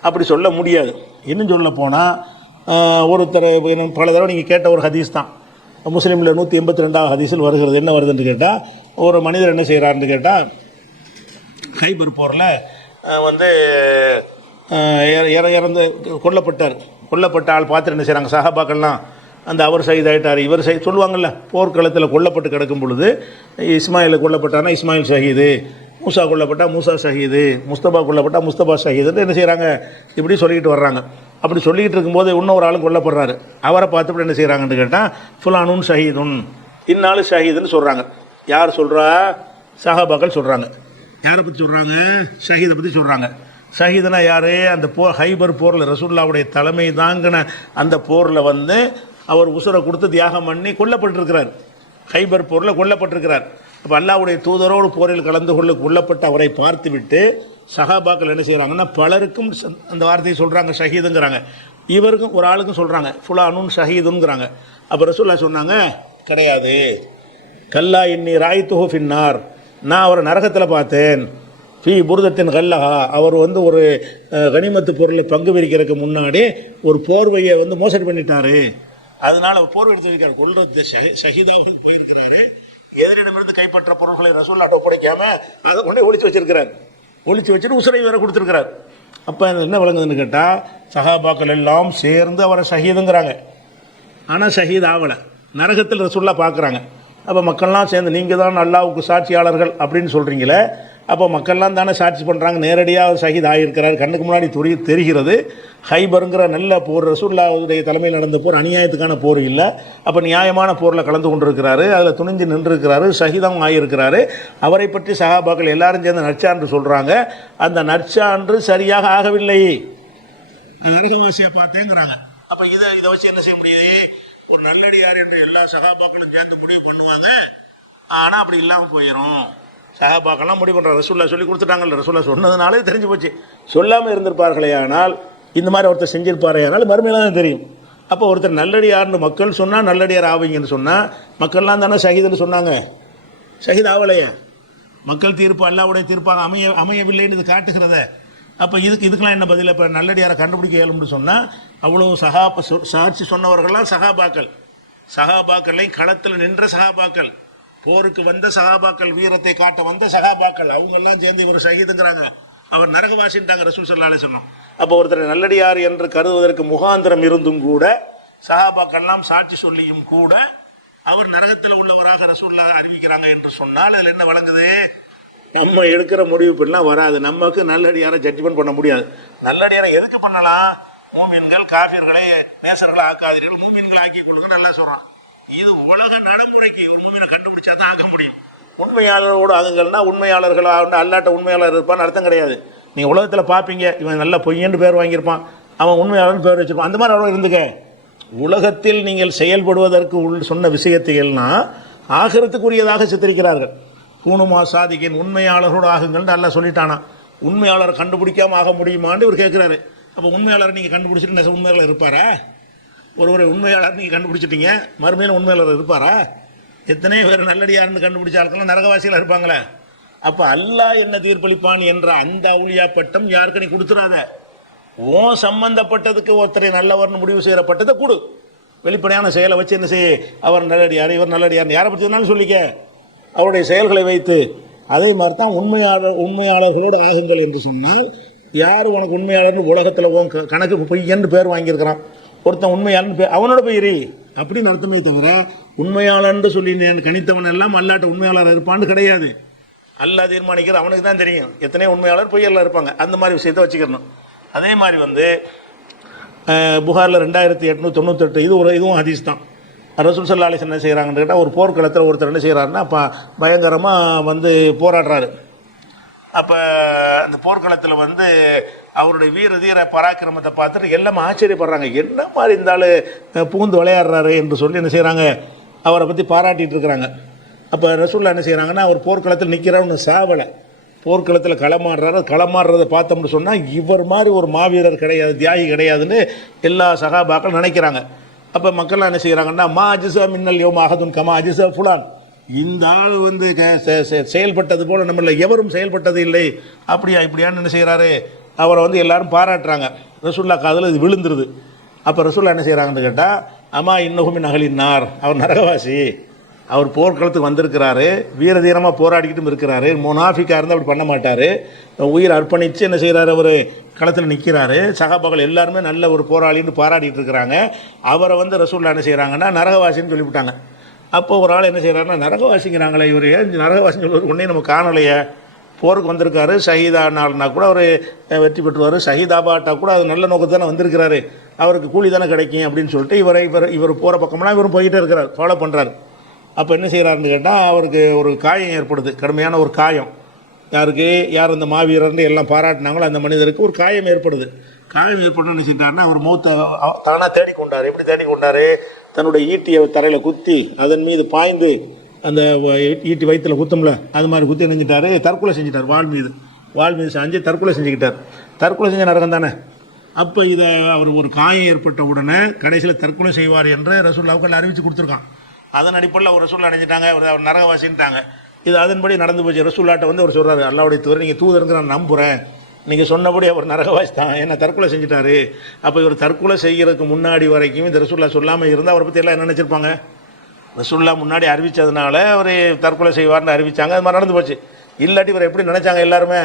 அப்படி சொல்ல முடியாது. இன்னும் சொல்ல போனால், ஒருத்தர் பல தடவை நீங்கள் கேட்ட ஒரு ஹதீஸ் தான், முஸ்லீமில் 182வது ஹதீஸில் வருகிறது. என்ன வருதுன்னு கேட்டால், ஒரு மனிதர் என்ன செய்கிறாருன்னு கேட்டால், கைபர் போரில் இறந்து கொல்லப்பட்ட ஆள் பார்த்துட்டு என்ன செய்கிறாங்க சஹாபாக்கள்லாம், அந்த அவர் ஷஹீதாயிட்டார், இவர் சொல்லுவாங்கள்ல, போர்க்களத்தில் கொல்லப்பட்டு கிடக்கும் பொழுது இஸ்மாயில் கொல்லப்பட்டானா இஸ்மாயில் ஷஹீது, மூசா கொல்லப்பட்டா மூசா ஷஹீது, முஸ்தபா கொல்லப்பட்டா முஸ்தபா ஷஹீதுன்னு என்ன செய்கிறாங்க, இப்படி சொல்லிக்கிட்டு வர்றாங்க. அப்படி சொல்லிக்கிட்டு இருக்கும்போது இன்னொரு ஆளும் கொல்லப்படுறாரு. அவரை பார்த்துப்படி என்ன செய்கிறாங்கன்னு கேட்டால், ஃபுலானுன் ஷஹீதுன், இந்நாள் ஷஹீதுன்னு சொல்கிறாங்க. யார் சொல்கிறா? சஹாபாக்கள் சொல்கிறாங்க. யாரை பற்றி சொல்கிறாங்க? ஷஹீதை பற்றி சொல்கிறாங்க. ஷஹீதுனா யார்? அந்த ஹைபர் போரில் ரசூலுல்லாஹ்வுடைய தலைமை தாங்கின அந்த போரில் அவர் உசுரை கொடுத்து தியாகம் பண்ணி கொல்லப்பட்டிருக்கிறார். ஹைபர் போரில் கொல்லப்பட்டிருக்கிறார். அப்போ அல்லாஹ்வுடைய தூதரோடு போரில் கலந்து கொல்லப்பட்ட அவரை பார்த்து விட்டு சஹாபாக்கள் என்ன செய்கிறாங்கன்னா, பலருக்கும் அந்த வார்த்தையை சொல்கிறாங்க, ஷஹீதுங்கிறாங்க. இவருக்கும் ஒரு ஆளுக்கும் சொல்கிறாங்க, ஃபுலானுன் ஷஹீதுங்கிறாங்க. அப்போ ரசூலுல்லாஹ் சொன்னாங்க, கிடையாது, கல்லா இன்னி ராய்த்துஹு ஃபின்னார், நான் அவரை நரகத்தில் பார்த்தேன். ஃபி புர்தத்தின் கல்லஹா, அவர் ஒரு கனிமத்து பொருளை பங்கு பிரிக்கிறதுக்கு முன்னாடி ஒரு போர்வையை மோசடி பண்ணிட்டாரு, அதனால் அவர் போர்வை எடுத்து வைக்கிறார், கொள்றது ஷஹீதாவும் போயிருக்கிறாரு. எதிரிடமிருந்து கைப்பற்ற பொருட்களை ரசூலுல்லாஹ் ஒப்படைக்காம அதை கொண்டே ஒழிச்சு வச்சிருக்கிறார். ஒழிச்சு வச்சுட்டு உசுரை வேற கொடுத்துருக்கிறார். அப்போ என்ன விளங்குதுன்னு கேட்டால், சஹாபாக்கள் எல்லாம் சேர்ந்து அவரை ஷஹீதுங்கிறாங்க. ஆனால் ஷஹீத் ஆகலை, நரகத்தில் ரசூலுல்லாஹ் பார்க்குறாங்க. அப்போ மக்கள்லாம் சேர்ந்து நீங்கள் தான் அல்லாஹ்வுக்கு சாட்சியாளர்கள் அப்படின்னு சொல்கிறீங்களே, அப்போ மக்கள்லாம் தானே சாட்சி பண்ணுறாங்க, நேரடியாக ஷஹீத் ஆகியிருக்கிறார், கண்ணுக்கு முன்னாடி தெரிகிறது. ஹைபருங்கிற நல்ல போர், ரசூலுல்லாஹ்வுடைய தலைமையில் நடந்த போர் அநியாயத்துக்கான போர் இல்லை. அப்போ நியாயமான போரில் கலந்து கொண்டிருக்கிறாரு, அதில் துணிஞ்சு நின்றுருக்கிறாரு, ஷஹீதாகவும் ஆகியிருக்கிறாரு. அவரை பற்றி சஹாபாக்கள் எல்லாரும் சேர்ந்து நற்சான்று சொல்கிறாங்க. அந்த நற்சான்று சரியாக ஆகவில்லை, நரகவாசியை பார்த்தேங்கிறாங்க. அப்போ இதை வச்சு என்ன செய்ய முடியுது? ஒரு நல்லடியார் என்று எல்லா சஹாபாக்களும் சேர்ந்து முடிவு பண்ணுவாங்க. ஆனால் அப்படி இல்லாமல் போயிடும். சஹாபாக்கெல்லாம் முடிவு பண்ணுறாங்க, ரசூலுல்லாஹ் சொல்லி கொடுத்துட்டாங்கல்ல, ரசூலுல்லாஹ் சொன்னதுனாலே தெரிஞ்சு போச்சு. சொல்லாமல் இருந்திருப்பார்களே ஆனால், இந்த மாதிரி ஒருத்தர் செஞ்சிருப்பாரே ஆனால் மறுமையில தான் தெரியும். அப்போ ஒருத்தர் நல்லடியார்னு மக்கள் சொன்னால் நல்லடியார் ஆவீங்கன்னு சொன்னால், மக்கள்லாம் தானே ஷஹீதுன்னு சொன்னாங்க, ஷஹீத் ஆவலையே. மக்கள் தீர்ப்பு அல்லாஹ்வுடைய தீர்ப்பாக அமையவில்லைன்னு இது காட்டுகிறத. அப்போ இதுக்கெல்லாம் என்ன பதில்? இப்போ நல்லடியாரை கண்டுபிடிக்க இயலும்னு சொன்னால், அவ்வளோ சாட்சி சொன்னவர்கள்லாம் சஹாபாக்கள்லையும் களத்தில் நின்ற சஹாபாக்கள், போருக்கு வந்த சஹாபாக்கள், வீரத்தை காட்ட வந்த சஹாபாக்கள், அவங்கெல்லாம் சேர்ந்து இவர் ஷஹீதுங்கிறாங்க, அவர் நரகவாசின்ட்டாங்க ரசூல் ஸல்லல்லாஹு அலைஹி வஸல்லம். அப்போ ஒருத்தர் நல்லடியார் என்று கருதுவதற்கு முகாந்திரம் இருந்தும் கூட, சஹாபாக்கள்லாம் சாட்சி சொல்லியும் கூட அவர் நரகத்தில் உள்ளவராக ரசூலுல்லாஹ் அறிவிக்கிறாங்க என்று சொன்னால் அதில் என்ன வழங்குது? நம்ம எடுக்கிற முடிவு இப்படிலாம் வராது. நமக்கு நல்லடியாரை ஜட்ஜ்மெண்ட் பண்ண முடியாது. நல்லடியாரை எதுக்கு பண்ணலாம்? மூமின்கள் காஃபிர்களை நேசர்களை ஆக்காதீர்கள், மூமின்களை ஆக்கி கொடுக்க நல்லா சொல்றான். இது உலக நடைமுறைக்கு ஒரு மூமினை கண்டுபிடிச்சா தான் ஆக்க முடியும். உண்மையாளரோடு ஆகுங்கள்னா உண்மையாளர்கள் அல்லாட்ட உண்மையாளர் இருப்பான்னு அர்த்தம் கிடையாது. நீங்கள் உலகத்தில் பார்ப்பீங்க, இவன் நல்ல பொய்யன்னு பேர் வாங்கியிருப்பான், அவன் உண்மையாளர்னு பேர் வச்சிருப்பான். அந்த மாதிரி அவ்வளோ இருந்துக்க. உலகத்தில் நீங்கள் செயல்படுவதற்கு சொன்ன விஷயத்தையெல்லாம் ஆகிரத்துக்குரியதாக சித்தரிக்கிறார்கள். கூணுமா சாதிக்கின் உண்மையாளர்களோடு ஆகுங்கள்னு நல்லா சொல்லிட்டானா. உண்மையாளரை கண்டுபிடிக்காமல் ஆக முடியுமான்னு இவர் கேட்குறாரு. அப்போ உண்மையாளரை நீங்கள் கண்டுபிடிச்சிட்டு உண்மையாளர் இருப்பாரா? ஒரு உண்மையாளர் நீங்கள் கண்டுபிடிச்சிட்டீங்க, மறுமையில் உண்மையாளர் இருப்பாரா? எத்தனை பேர் நல்லடியார்னு கண்டுபிடிச்ச ஆட்கள்லாம் நரகவாசியில் இருப்பாங்களே. அப்போ அல்லாஹ் என்ன தீர்ப்பளிப்பான் என்ற அந்த அவுலியா பட்டம் யாருக்கு நீ கொடுத்துடாத. ஓ சம்பந்தப்பட்டதுக்கு ஒருத்தரை நல்லவர்னு முடிவு செய்யப்பட்டதை கொடு. வெளிப்படையான செயலை வச்சு என்ன செய்ய, அவர் நல்லடியார் இவர் நல்லடியார் யாரை பற்றி இருந்தாலும் சொல்லிக்க, அவருடைய செயல்களை வைத்து. அதே மாதிரி தான் உண்மையாளர்களோடு ஆகுங்கள் என்று சொன்னால், யார் உனக்கு உண்மையாளர்னு உலகத்தில் கணக்கு பொய்யன்னு பேர் வாங்கியிருக்கிறான், ஒருத்தன் உண்மையாளர்னு பேர் அவனோட போயிரு அப்படின்னு அர்த்தமே தவிர, உண்மையாளர்னு சொல்லி கணித்தவன் எல்லாம் அல்லாட்ட உண்மையாளர் இருப்பான்னு கிடையாது. அல்லாஹ் தீர்மானிக்கிற அவனுக்கு தான் தெரியும் எத்தனை உண்மையாளர் பொய்யெல்லாம் இருப்பாங்க. அந்த மாதிரி விஷயத்தை வச்சுக்கிறணும். அதே மாதிரி புகாரில் 2898 இதுவும் ஹதீஸ் தான். ரசூல் ஸல்லல்லாஹு அலைஹி வஸல்லம் என்ன செய்கிறாங்கன்னு கேட்டால், ஒரு போர்க்களத்தில் ஒருத்தர் என்ன செய்கிறாருன்னா பயங்கரமாக போராடுறாரு. அப்போ அந்த போர்க்களத்தில் அவருடைய வீர பராக்கிரமத்தை பார்த்துட்டு எல்லாமே ஆச்சரியப்படுறாங்க. என்ன மாதிரி இருந்தாலும் பூந்து விளையாடுறாரு என்று சொல்லி என்ன செய்கிறாங்க, அவரை பற்றி பாராட்டிகிட்டு இருக்கிறாங்க. அப்போ ரசூலுல்லாஹ் என்ன செய்கிறாங்கன்னா, அவர் போர்க்களத்தில் நிற்கிறான்னு சாவலை, போர்க்களத்தில் களமாடுறதை பார்த்தோம்னு சொன்னால் இவர் மாதிரி ஒரு மாவீரர் கிடையாது, தியாகி கிடையாதுன்னு எல்லா சஹாபாக்கள் நினைக்கிறாங்க. அப்போ மக்கள்லாம் என்ன செய்கிறாங்கன்னா, மா அஜிசா மின்னல் யோம் ஆகதுன் கமா அஜிசா ஃபுலான், இந்த ஆள் செயல்பட்டது போல் நம்மள எவரும் செயல்பட்டது இல்லை, அப்படியா இப்படியான்னு என்ன செய்கிறாரு, அவரை எல்லாரும் பாராட்டுறாங்க. ரசூலுல்லாஹ் காதில் இது விழுந்துருது. அப்போ ரசூலுல்லாஹ் என்ன செய்கிறாங்கன்னு கேட்டால், அம்மா இன்னகுமின் அகலின்னார், அவர் நரகவாசி, அவர் போர்க்களத்துக்கு வந்திருக்கிறாரு, வீரதீரமாக போராடிக்கிட்டும் இருக்கிறாரு, முனாஃபிக்காக இருந்தால் அப்படி பண்ண மாட்டார், உயிர் அர்ப்பணித்து என்ன செய்கிறாரு, அவர் களத்தில் நிற்கிறாரு, சஹாபாக்கள் எல்லாருமே நல்ல ஒரு போராளின்னு பாராட்டிகிட்டு இருக்கிறாங்க. அவரை ரசூலுல்லாஹ் என்ன செய்கிறாங்கன்னா நரகவாசின்னு சொல்லிவிட்டாங்க. அப்போ ஒரு ஆள் என்ன செய்கிறாருன்னா, நரகவாசிங்கிறாங்களே இவர், நரகவாசின்னு சொல்லுவார், உடனே நம்ம காணலையே, போருக்கு வந்திருக்காரு, ஷஹீதானால்னா கூட அவர் வெற்றி பெற்றுவார், ஷஹீதாபாட்டா கூட அது நல்ல நோக்கத்து தானே வந்திருக்கிறாரு, அவருக்கு கூலி தானே கிடைக்கும் அப்படின்னு சொல்லிட்டு இவர் போகிற பக்கம்லாம் இவரும் போய்கிட்டே இருக்கிறார், ஃபாலோ பண்ணுறாரு. அப்போ என்ன செய்கிறாருன்னு கேட்டால், அவருக்கு ஒரு காயம் ஏற்படுது, கடுமையான ஒரு காயம். யார் அந்த மாவீரர்னு எல்லாம் பாராட்டினாங்களோ அந்த மனிதருக்கு ஒரு காயம் ஏற்படுது. காயம் ஏற்பட்டு என்ன செஞ்சாருன்னா, அவர் மௌத்தை தானாக தேடிக்கொண்டார். எப்படி தேடிக்கொண்டார், தன்னுடைய ஈட்டியை தரையில் குத்தி அதன் மீது பாய்ந்து, அந்த ஈட்டி வயிற்றில் குத்தம்ல அது மாதிரி குத்தி நினைஞ்சிட்டாரு, தற்கொலை செஞ்சிட்டார். வாள் மீது சாஞ்சு தற்கொலை செஞ்சுக்கிட்டார். தற்கொலை செஞ்ச நரகம் தானே. அப்போ இதை அவர் ஒரு காயம் ஏற்பட்ட உடனே கடைசியில் தற்கொலை செய்வார் என்று ரசூலுல்லாஹ் அறிவித்து கொடுத்துருக்கான். அதன் அடிப்படையில் அவர் ரசூலுல்லாஹ் நினைச்சிட்டாங்க, அவர் நரகவாசின்ட்டாங்க. இது அதன்படி நடந்து போச்சு. ரசூலுல்லாஹ்ட்ட அவர் சொல்கிறாரு, அல்லாஹ்வுடைய தூதர், நீங்கள் தூதருக்கு நான் நம்புகிறேன், நீங்கள் சொன்னபடி அவர் நரகவாசி தான், என்ன தற்கொலை செஞ்சுட்டாரு. அப்போ இவர் தற்கொலை செய்கிறதுக்கு முன்னாடி வரைக்கும் இந்த ரசூலுல்லாஹ் சொல்லாமல் இருந்தால் அவரை பற்றி எல்லாம் என்ன நினச்சிருப்பாங்க, ரசூலுல்லாஹ் முன்னாடி அறிவித்ததுனால அவர் தற்கொலை செய்வார்னு அறிவித்தாங்க, அது மாதிரி நடந்து போச்சு. இல்லாட்டி இவர் எப்படி நினச்சாங்க எல்லாருமே.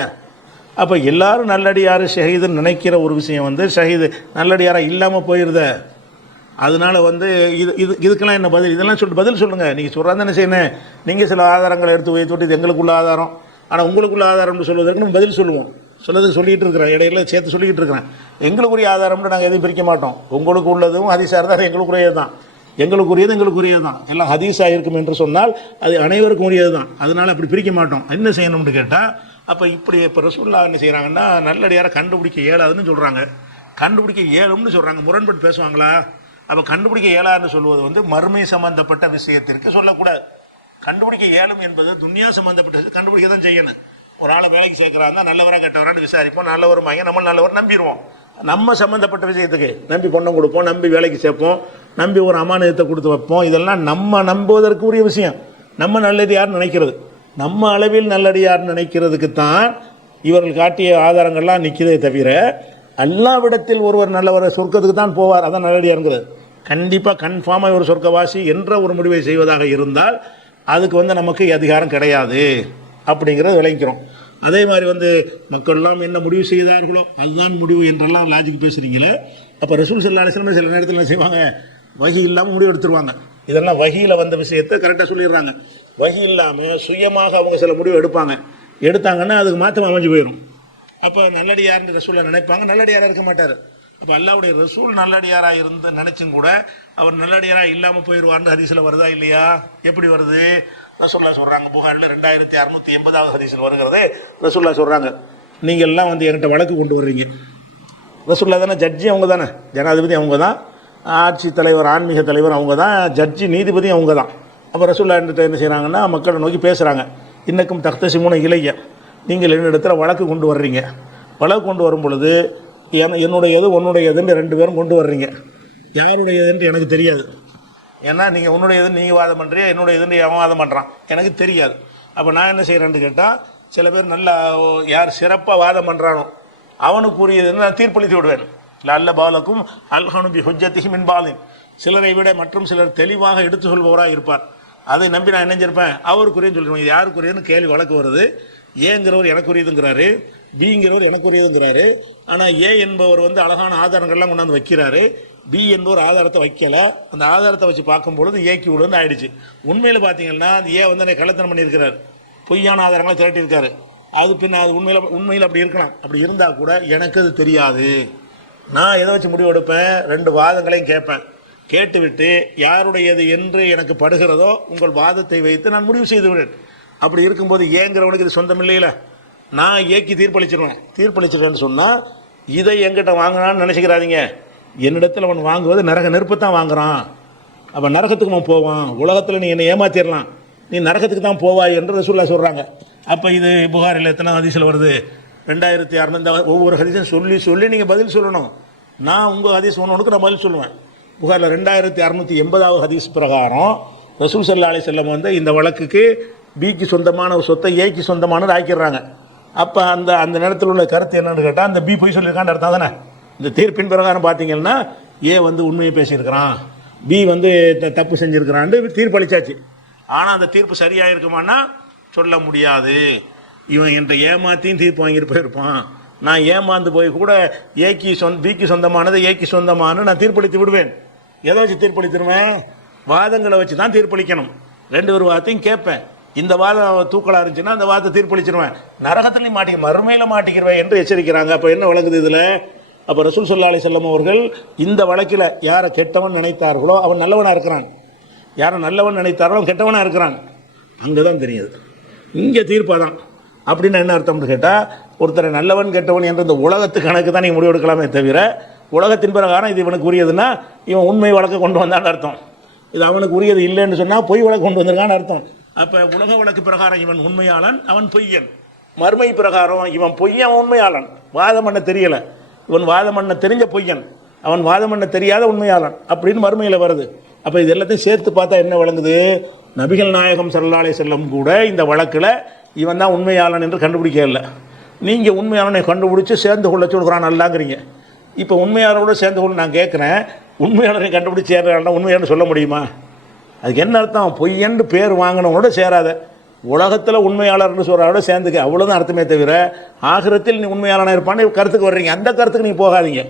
அப்போ எல்லாரும் நல்லடியார் ஷஹீதுன்னு நினைக்கிற ஒரு விஷயம் ஷஹீது நல்லடியாராக இல்லாமல் போயிடுத. அதனால் இதுக்கெல்லாம் என்ன பதில், இதெல்லாம் சொல்லிட்டு பதில் சொல்லுங்கள். நீங்கள் சொல்கிறாங்க என்ன செய்யணும், நீங்கள் சில ஆதாரங்களை எடுத்து வைத்து இது எங்களுக்குள்ள ஆதாரம், ஆனால் உங்களுக்குள்ள ஆதாரம்னு சொல்வதற்கு நம்ம பதில் சொல்லுவோம். சொல்லதுக்கு சொல்லிகிட்டு இருக்கிறேன், இடையில சேர்த்து சொல்லிக்கிட்டு இருக்கிறேன். எங்களுக்குரிய ஆதாரம்னு நாங்கள் எதையும் பிரிக்க மாட்டோம். உங்களுக்கு உள்ளதும் ஹதீஸாக இருந்தால் எங்களுக்குரியது தான், எங்களுக்குரியது தான். எல்லாம் ஹதீஸாக இருக்கும் என்று சொன்னால் அது அனைவருக்கும் உரியது தான். அதனால் அப்படி பிரிக்க மாட்டோம். என்ன செய்யணும்னு கேட்டால், அப்போ இப்போ ரசூலுல்லாஹ் என்ன செய்கிறாங்கன்னா, நல்லடியாரை கண்டுபிடிக்க இயலாதுன்னு சொல்கிறாங்க, கண்டுபிடிக்க இயலும்னு சொல்கிறாங்க. முரண்பட்டு பேசுவாங்களா? அப்போ கண்டுபிடிக்க இயலாதுன்னு சொல்வது வந்து மறுமை சம்பந்தப்பட்ட விஷயத்திற்கு சொல்லக்கூடாது. கண்டுபிடிக்க இயலும் என்பது துன்யா சம்பந்தப்பட்டது, கண்டுபிடிக்க தான் செய்யணும். ஒரு ஆளை வேலைக்கு சேர்க்குறாருன்னா நல்லவராக கெட்டவரான்னு விசாரிப்போம், நல்லவர் வாங்கி நம்ம நல்லவர் நம்பிடுவோம். நம்ம சம்மந்தப்பட்ட விஷயத்துக்கு நம்பி பொண்ணம் கொடுப்போம், நம்பி வேலைக்கு சேர்ப்போம், நம்பி ஒரு அமானியத்தை கொடுத்து வைப்போம். இதெல்லாம் நம்ம நம்புவதற்கு உரிய விஷயம். நம்ம நல்லது யார் நினைக்கிறது, நம்ம அளவில் நல்லது யார் நினைக்கிறதுக்கு தான் இவர்கள் காட்டிய ஆதாரங்கள்லாம் நிற்கிறதே தவிர, அல்லாவிடத்தில் ஒருவர் நல்லவர் சொர்க்கத்துக்கு தான் போவார், அதான் நல்லடியாருங்கிறது. கண்டிப்பாக கன்ஃபார்மாக ஒரு சொர்க்கவாசி என்ற ஒரு முடிவை செய்வதாக இருந்தால் அதுக்கு வந்து நமக்கு அதிகாரம் கிடையாது அப்படிங்கிறத விளங்கிக்கிறோம். அதே மாதிரி வந்து மக்கள்லாம் என்ன முடிவு செய்தார்களோ அதுதான் முடிவு என்றெல்லாம் லாஜிக் பேசுகிறீங்களே. அப்போ ரசூல் ஸல்லல்லாஹு அலைஹி வஸல்லம் சில நேரத்தில் என்ன செய்வாங்க, வஹி இல்லாமல் முடிவு எடுத்துருவாங்க. இதெல்லாம் வஹியில் வந்த விஷயத்தை கரெக்டாக சொல்லிடுறாங்க. வஹி இல்லாமல் சுயமாக அவங்க சில முடிவு எடுத்தாங்கன்னா அதுக்கு மாற்றம் அமைஞ்சு போயிடும். அப்போ நல்லடியார்னு ரசூலை நினைப்பாங்க, நல்லடியாராக இருக்க மாட்டார். அப்போ அல்லாஹ்வுடைய ரசூல் நல்லடியாராக இருந்து நினைச்சும் கூட அவர் நல்லடியாராக இல்லாமல் போயிடுவார்னு ஹதீஸில் வருதா இல்லையா? எப்படி வருது? ரசூலுல்லாஹ் சொல்கிறாங்க, புகாரில் 2680 ஹதீஸில் வருகிறது. ரசூலுல்லாஹ் சொல்கிறாங்க, நீங்கள் எல்லாம் வந்து என்கிட்ட வழக்கு கொண்டு வர்றீங்க. ரசூலுல்லாஹ் தானே ஜட்ஜி, அவங்க தானே ஜனாதிபதி, அவங்க தான் ஆட்சி தலைவர், ஆன்மீக தலைவர் அவங்க தான், ஜட்ஜி நீதிபதி அவங்க தான். அப்போ ரசூலுல்லாஹ் என்ன செய்கிறாங்கன்னா, மக்களை நோக்கி பேசுகிறாங்க, இன்னக்கும் தக்தசிமுன இலைய, நீங்கள் என்னிடத்துல வழக்கு கொண்டு வர்றீங்க. வழக்கு கொண்டு வரும் பொழுது என்னுடையது உன்னுடையதுன்னு 2 பேரும் கொண்டு வர்றீங்க. யாருடையதுன்ட்டு எனக்கு தெரியாது. ஏன்னா நீங்கள் உன்னுடையதுன்னு நீங்கள் வாதம் பண்ணுறியா, என்னுடையதுன்னு அவன் வாதம் பண்ணுறான், எனக்கு தெரியாது. அப்போ நான் என்ன செய்கிறேன்னு கேட்டால், சில பேர் நல்லா யார் சிறப்பாக வாதம் பண்ணுறானோ அவனுக்குரியதுன்னு நான் தீர்ப்பளித்து விடுவேன். அல்ல பாலக்கும் அல்ஹனுபி ஹுஜ்ஜத்திஹி மின் பாலின், சிலரை விட மற்றும் சிலர் தெளிவாக எடுத்து சொல்பவராக இருப்பார். அதை நம்பி நான் இணைஞ்சிருப்பேன், அவருக்குரியன்னு சொல்லிடுவேன். இது யாருக்குரியன்னு கேள்வி வழக்கு வருது. ஏங்கிறவர் எனக்குரியதுங்கிறாரு, பிங்கிறவர் எனக்குரியதுங்கிறாரு. ஆனால் ஏ என்பவர் வந்து அழகான ஆதாரங்கள்லாம் கொண்டாந்து வைக்கிறாரு, பி என்பவர் ஆதாரத்தை வைக்கல. அந்த ஆதாரத்தை வச்சு பார்க்கும்பொழுது ஏக்கு இவ்வளோன்னு ஆயிடுச்சு. உண்மையில் பார்த்தீங்கன்னா அந்த ஏ வந்து கள்ளத்தனம் பண்ணியிருக்கிறார், பொய்யான ஆதாரங்களை திரட்டியிருக்காரு. அது பின்ன அது உண்மையில் அப்படி இருக்கலாம். அப்படி இருந்தால் கூட எனக்கு அது தெரியாது. நான் எதை வச்சு முடிவு எடுப்பேன், 2 வாதங்களையும் கேட்பேன். கேட்டுவிட்டு யாருடையது என்று எனக்கு படுகிறதோ உங்கள் வாதத்தை வைத்து நான் முடிவு செய்து விடுவேன். அப்படி இருக்கும்போது ஏங்கிறவனுக்கு இது சொந்தம் இல்லையில, நான் ஏக்கி தீர்ப்பளிச்சிருவேன்னு சொன்னால் இதை என்கிட்ட வாங்கினான்னு நினச்சிக்கிறாதீங்க. என்னிடத்தில் அவன் வாங்குவது நரக நெருப்பு தான் வாங்குறான். அப்போ நரகத்துக்கு அவன் போவான். உலகத்தில் நீ என்னை ஏமாத்திடலாம், நீ நரகத்துக்கு தான் போவாய் என்று ரசூலுல்லாஹ் சொல்கிறாங்க. அப்போ இது புகாரில் எத்தனை ஹதீஸில் வருது? 2600. ஒவ்வொரு ஹதீஸும் சொல்லி நீங்கள் பதில் சொல்லணும். நான் உங்கள் ஹதீஸ் ஒன்றுக்கு நான் பதில் சொல்லுவேன். புகாரில் 2680 ஹதீஸ் பிரகாரம் ரசூல் ஸல்லல்லாஹு அலைஹி வஸல்லம் வந்து இந்த வழக்குக்கு பிக்கு சொந்தமான ஒரு சொத்தை ஏக்கு சொந்தமானது ஆக்கிடுறாங்க. அப்போ அந்த நேரத்தில் உள்ள கருத்து என்னன்னு கேட்டால், அந்த பி பொய் சொல்லியிருக்கான்னு அர்த்தம் தானே. இந்த தீர்ப்பின் பிரகாரம் பார்த்தீங்கன்னா ஏ வந்து உண்மையை பேசியிருக்கிறான், பி வந்து தப்பு செஞ்சுருக்கிறான்னு தீர்ப்பளிச்சாச்சு. ஆனால் அந்த தீர்ப்பு சரியாக இருக்குமான்னா சொல்ல முடியாது. இவன் என்கிட்ட ஏமாற்றியும் தீர்ப்பு வாங்கிட்டு போயிருப்பான். நான் ஏமாந்து போய் கூட பிக்கு சொந்தமானது ஏக்கு சொந்தமானு நான் தீர்ப்பளித்து விடுவேன். எதை வச்சு தீர்ப்பளித்துருவேன்? வாதங்களை வச்சு தான் தீர்ப்பளிக்கணும். 2 பேர் வாதத்தையும் கேட்பேன். இந்த வாதம் தூக்கலாக இருந்துச்சுன்னா அந்த வாதத்தை தீர்ப்பளிச்சிருவேன், நரகத்துலையும் மறுமையில் மாட்டிக்கிறவேன் என்று எச்சரிக்கிறாங்க. அப்போ என்ன வழங்குது இதில்? அப்போ ரசூல் ஸல்லல்லாஹு அலைஹி வஸல்லம் அவர்கள் இந்த வழக்கில் யாரை கெட்டவன் நினைத்தார்களோ அவன் நல்லவனாக இருக்கிறான், யாரை நல்லவன் நினைத்தார்களோ அவன் கெட்டவனாக இருக்கிறான். அங்கே தான் தெரியுது. இங்கே தீர்ப்பாக தான். அப்படின்னு என்ன அர்த்தம்னு கேட்டால், ஒருத்தரை நல்லவன் கெட்டவன் என்ற இந்த உலகத்து கணக்கு தான் நீங்கள் முடிவு எடுக்கலாமே தவிர, உலகத்தின் பிரகாரம் இது இவனுக்கு உரியதுன்னா இவன் உண்மை வழக்கை கொண்டு வந்தான்னு அர்த்தம். இது அவனுக்கு உரியது இல்லைன்னு சொன்னால் பொய் வழக்கு கொண்டு வந்திருக்கான்னு அர்த்தம். அப்போ உலக வழக்கு பிரகாரம் இவன் உண்மையாளன், அவன் பொய்யன். மறுமை பிரகாரம் இவன் பொய்யன், அவன் உண்மையாளன். வாதம் பண்ண தெரியலை, இவன் வாதம் பண்ண தெரிஞ்ச பொய்யன், அவன் வாதம் பண்ண தெரியாத உண்மையாளன் அப்படின்னு மறுமையில் வருது. அப்போ இது எல்லாத்தையும் சேர்த்து பார்த்தா என்ன வழங்குது? நபிகள் நாயகம் ஸல்லல்லாஹு அலைஹி வஸல்லம் கூட இந்த வழக்கில் இவன் தான் உண்மையாளன் என்று கண்டுபிடிக்க இல்லை. நீங்கள் உண்மையாளனை கண்டுபிடிச்சி சேர்ந்து கொள்ள சொல்கிறான் நல்லாங்கிறீங்க. இப்போ உண்மையாளரோட சேர்ந்து கொள்ள நான் கேட்குறேன், உண்மையாளரை கண்டுபிடிச்சி சேர்றான்னா உண்மையாளன்னு சொல்ல முடியுமா? அதுக்கு என்ன அர்த்தம்? பொய்யன்று பேர் வாங்கினவனோட சேராத, உலகத்தில் உண்மையாளர்னு சொல்கிறவரோட சேர்ந்துக்க, அவ்வளோதான் அர்த்தமே தவிர ஆகிரத்தில் நீ உண்மையாளனாக இருப்பான்னு கருத்துக்கு வர்றீங்க. அந்த கருத்துக்கு நீ போகாதீங்க.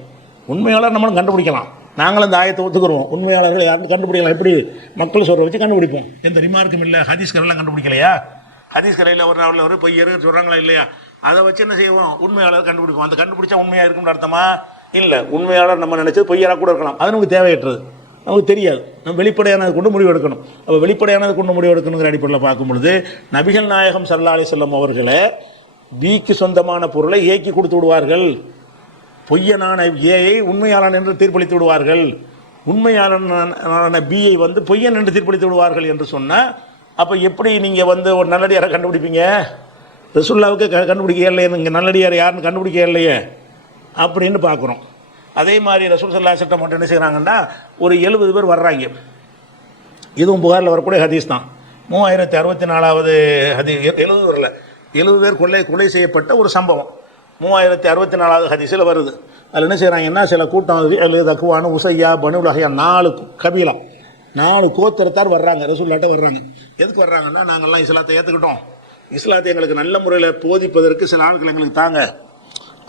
உண்மையாளர் நம்மளும் கண்டுபிடிக்கலாம். நாங்களும் அந்த ஆயத்தை ஒத்துக்குருவோம். உண்மையாளர்கள் யாருன்னு கண்டுபிடிக்கலாம். எப்படி மக்கள் சொல்கிற வச்சு கண்டுபிடிப்போம். எந்த ரிமார்க்கும் இல்லை, ஹதீஸ்கரெல்லாம் கண்டுபிடிக்கலையா? ஹதீஸ் கலையில் ஒரு நாளில் ஒரு பொய்யரு சொல்கிறாங்களா இல்லையா, அதை வச்சு என்ன செய்வோம், உண்மையாளர் கண்டுபிடிப்போம். அந்த கண்டுபிடிச்சா உண்மையாக இருக்கும்னு அர்த்தமா? இல்லை, உண்மையாளர் நம்ம நினைச்சது பொய்யராக கூட இருக்கலாம், அது நமக்கு தேவையற்றது, நமக்கு தெரியாது. நம்ம வெளிப்படையானது கொண்டு முடிவு எடுக்கணும். அப்போ வெளிப்படையானது கொண்டு முடிவு எடுக்கணுங்கிற அடிப்படையில் பார்க்கும் பொழுது நபிகள் நாயகம் ஸல்லல்லாஹு அலைஹி வஸல்லம் அவர்களை பிக்கு சொந்தமான பொருளை ஏக்கி கொடுத்து விடுவார்கள். பொய்யனான ஏயை உண்மையாளன் என்று தீர்ப்பளித்து விடுவார்கள், உண்மையாளனான பியை வந்து பொய்யன் என்று தீர்ப்பளித்து விடுவார்கள் என்று சொன்னால், அப்போ எப்படி நீங்கள் வந்து ஒரு நல்லடியாரை கண்டுபிடிப்பீங்க? ரசூலுல்லாவுக்கு கண்டுபிடிக்க இல்லையே, நீங்கள் நல்லடியார் யாருன்னு கண்டுபிடிக்க இல்லையே அப்படின்னு பார்க்குறோம். அதே மாதிரி ரசூல் ஸல்லல்லாஹு அலைஹி வஸல்லம் மட்டும் என்ன செய்கிறாங்கன்னா, ஒரு 70 பேர் வர்றாங்க. இதுவும் புகாரில் வரக்கூடிய ஹதீஸ் தான். 3064வது ஹதீஸ், 70 வரல, 70 பேர் கொலை செய்யப்பட்ட ஒரு சம்பவம் 3064வது ஹதீஸில் வருது. அதில் என்ன செய்கிறாங்கன்னா, சில கூட்டம் அல்லது தக்குவானு உசையா பனு உலகையா 4 கபீலா 4 கோத்திரத்தார் வர்றாங்க, ரசூலுல்லாஹ்ட்ட வர்றாங்க. எதுக்கு வர்றாங்கன்னா, நாங்கள்லாம் இஸ்லாத்தை ஏற்றுக்கிட்டோம், இஸ்லாத்தை எங்களுக்கு நல்ல முறையில் போதிப்பதற்கு சில ஆட்கள் எங்களுக்கு தாங்க,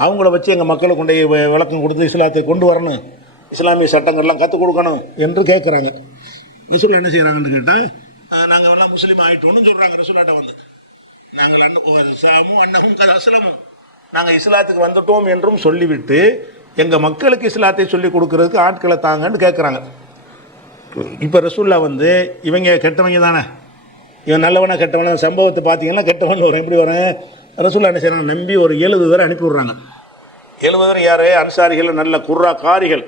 அவங்கள வச்சு எங்கள் மக்களை கொண்டு விளக்கம் கொடுத்து இஸ்லாத்தை கொண்டு வரணும், இஸ்லாமிய சட்டங்கள்லாம் கற்றுக் கொடுக்கணும் என்று கேட்குறாங்க. ரசூல் என்ன செய்கிறாங்கன்னு கேட்டால், நாங்கள் எல்லாம் முஸ்லீம் ஆகிட்டோம்னு சொல்கிறாங்க. ரசூலாட்ட வந்து நாங்கள் அன்னஹும் கத் அஸ்லமு, நாங்கள் இஸ்லாத்துக்கு வந்துட்டோம் என்றும் சொல்லிவிட்டு எங்கள் மக்களுக்கு இஸ்லாத்தை சொல்லிக் கொடுக்கறதுக்கு ஆட்களை தாங்கன்னு கேட்குறாங்க. இப்போ ரசூல்லா வந்து இவங்க கெட்டவங்க தானே, இவன் நல்லவனா கெட்டவன சம்பவத்தை பார்த்தீங்கன்னா கெட்டவன் வரும். எப்படி வரேன்? ரசூல்லா என்ன செய்யறாங்க, நம்பி ஒரு 70 பேரை அனுப்பி விட்றாங்க. 70 பேர் யார்? அன்சாரிகள், நல்ல குர்ரா காரிகள்,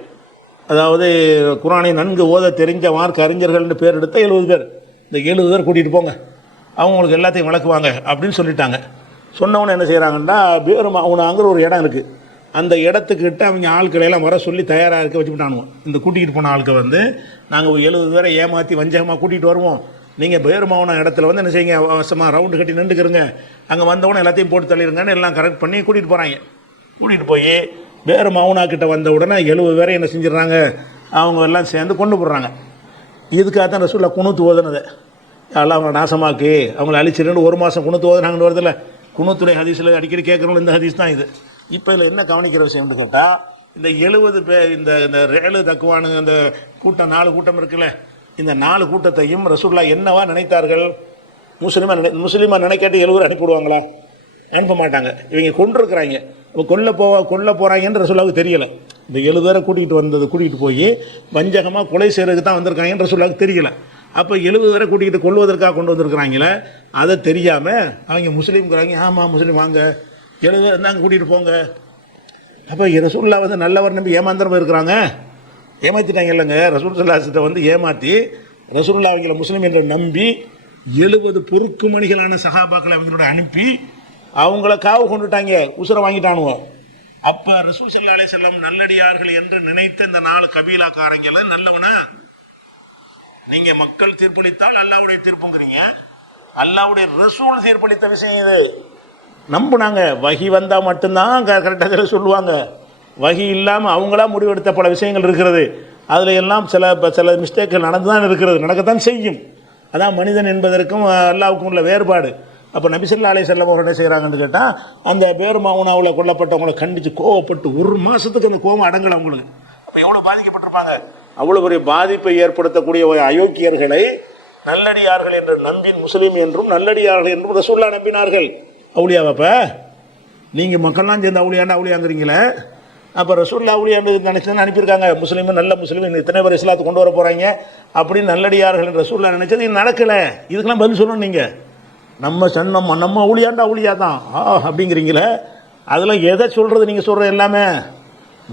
அதாவது குர்ஆனை நன்கு ஓத தெரிஞ்ச மார்க்க அறிஞர்கள்னு பேர் எடுத்த 70 பேர். இந்த 70 பேர் கூட்டிகிட்டு போங்க, அவங்களுக்கு எல்லாத்தையும் விளக்குவாங்க அப்படின்னு சொல்லிட்டாங்க. சொன்னவொன்னே என்ன செய்கிறாங்கன்னா, பேருமாவுனாங்கிற ஒரு இடம் இருக்குது, அந்த இடத்துக்கிட்ட அவங்க ஆட்களையெல்லாம் வர சொல்லி தயாராக இருக்க வச்சுக்கிட்டானுவோம். இந்த கூட்டிகிட்டு போன ஆட்கள் வந்து, நாங்கள் ஒரு 70 பேரை ஏமாற்றி வஞ்சகமாக கூட்டிகிட்டு வருவோம், நீங்கள் பேருமாவன இடத்துல வந்து என்ன செய்யுங்க, அவசரமாக ரவுண்டு கட்டி நின்றுக்கிறங்க, அங்கே வந்தவொடனே எல்லாத்தையும் போட்டு தள்ளிடுங்கன்னு எல்லாம் கரெக்ட் பண்ணி கூட்டிகிட்டு போகிறாங்க. கூட்டிகிட்டு போய் பேருமாவுனா கிட்ட வந்த உடனே 70 பேரை என்ன செஞ்சிடறாங்க, அவங்க எல்லாம் சேர்ந்து கொண்டு போடுறாங்க. இதுக்காக தான் ரசூலுல்லாஹ் குனூத் ஓதுனது, எல்லாம் அவங்க நாசமாக்கு, அவங்கள அழிச்சிருந்து 1 மாதம் குனூத் ஓதுனாங்கன்னு வருதில்ல, குனூத்துடைய ஹதீஸில் அடிக்கடி கேட்குறவங்க இந்த ஹதீஸ் தான் இது. இப்போ இதில் என்ன கவனிக்கிற விஷயம்னு கேட்டால், இந்த 70 பேர் இந்த ரேலு தக்குவானு அந்த கூட்டம் 4 கூட்டம் இருக்குல்ல, இந்த 4 கூட்டத்தையும் ரசூலுல்லாஹ் என்னவா நினைத்தார்கள்? முஸ்லீமாக நினைக்காட்டி 70 அனுப்பிவிடுவாங்களா? அனுப்ப மாட்டாங்க. இவங்க கொண்டிருக்கிறாங்க, இப்போ கொல்ல போகிறாங்கன்னு ரசூலுல்லாஹ்வுக்கு தெரியலை. இந்த 70 பேரை கூட்டிகிட்டு போய் வஞ்சகமாக கொலை செய்கிறதுக்கு தான் வந்திருக்காங்கன்னு ரசூலுல்லாஹ்வுக்கு தெரியலை. அப்போ 70 பேரை கூட்டிகிட்டு கொல்வதற்காக கொண்டு வந்திருக்கிறாங்களே, அதை தெரியாமல் அவங்க முஸ்லீம்ங்கிறாங்க. ஆமாம் முஸ்லீம், வாங்க 70 பேர் இருந்தாங்க கூட்டிகிட்டு போங்க. அப்போ ரசூலுல்லாஹ் வந்து நல்லவர் நம்பி ஏமாந்திரம் இருக்கிறாங்க, ஏமாற்றிட்டாங்க இல்லைங்க. ரசூல் ஸல்லல்லாஹு வந்து ஏமாற்றி ரசூலுல்லாஹ் அவங்கள முஸ்லீம் என்று நம்பி 70 பொறுக்கு மணிகளான சஹாபாக்களை அவங்களோட அனுப்பி அவங்கள காவு கொண்டுட்டாங்க, உசுரை வாங்கிட்டானுவோம். அப்போ ரசூல் ஸல்லல்லாஹு அலைஹி வஸல்லம் நல்லடியார்கள் என்று நினைத்த இந்த 4 கபீலாக்காரங்களை நல்லவனா? நீங்கள் மக்கள் தீர்ப்பளித்தால் அல்லாஹ்வுடைய தீர்ப்புங்கிறீங்க, அல்லாஹ்வுடைய ரசூல் தீர்ப்பளித்த விஷயம் இது. நம்புனாங்க, வஹி வந்தால் மட்டும்தான் கரெக்டாக சொல்லுவாங்க, வகி இல்லாமல் அவங்களா முடிவெடுத்த பல விஷயங்கள் இருக்கிறது. அதில் எல்லாம் சில மிஸ்டேக்கள் நடந்து தான் இருக்கிறது, நடக்கத்தான் செய்யும். அதான் மனிதன் என்பதற்கும் அல்லாஹ்வுக்கும் உள்ள வேறுபாடு. அப்போ நபி ஸல்லல்லாஹு அலைஹி வஸல்லம் அவர்கள் என்ன செய்கிறாங்கன்னு கேட்டால், அந்த பேருமாவுனாவில் கொல்லப்பட்டவங்களை கண்டித்து கோவப்பட்டு 1 மாதத்துக்கு அந்த கோவம் அடங்கலை அவங்களுக்கு. அப்போ எவ்வளோ பாதிக்கப்பட்டிருப்பாங்க? அவ்வளோ பெரிய பாதிப்பை ஏற்படுத்தக்கூடிய அயோக்கியர்களை நல்லடியார்கள் என்று நம்பி முஸ்லீம் என்றும் நல்லடியார்கள் என்றும் ரசூலுல்லாஹ் நம்பினார்கள். அவுலியாவாப்ப நீங்கள் மக்கள்லாம் சேர்ந்து அவுலியாங்கிறீங்களே, அப்போ ரசூலுல்லாஹ் அவுலியான்னு நினச்சி அனுப்பியிருக்காங்க. முஸ்லீம் நல்ல முஸ்லீம் இத்தனை பேர் இஸ்லாத்தை கொண்டு வர போகிறாங்க அப்படின்னு நல்லடியார்கள் ரசூலுல்லாஹ் நினச்சது இது நடக்கலை. இதுக்கெல்லாம் பதில் சொல்லணும். நீங்கள் நம்ம அவுலியா தான் அப்படிங்கிறீங்களே, அதெல்லாம் எதை சொல்கிறது? நீங்கள் சொல்கிற எல்லாமே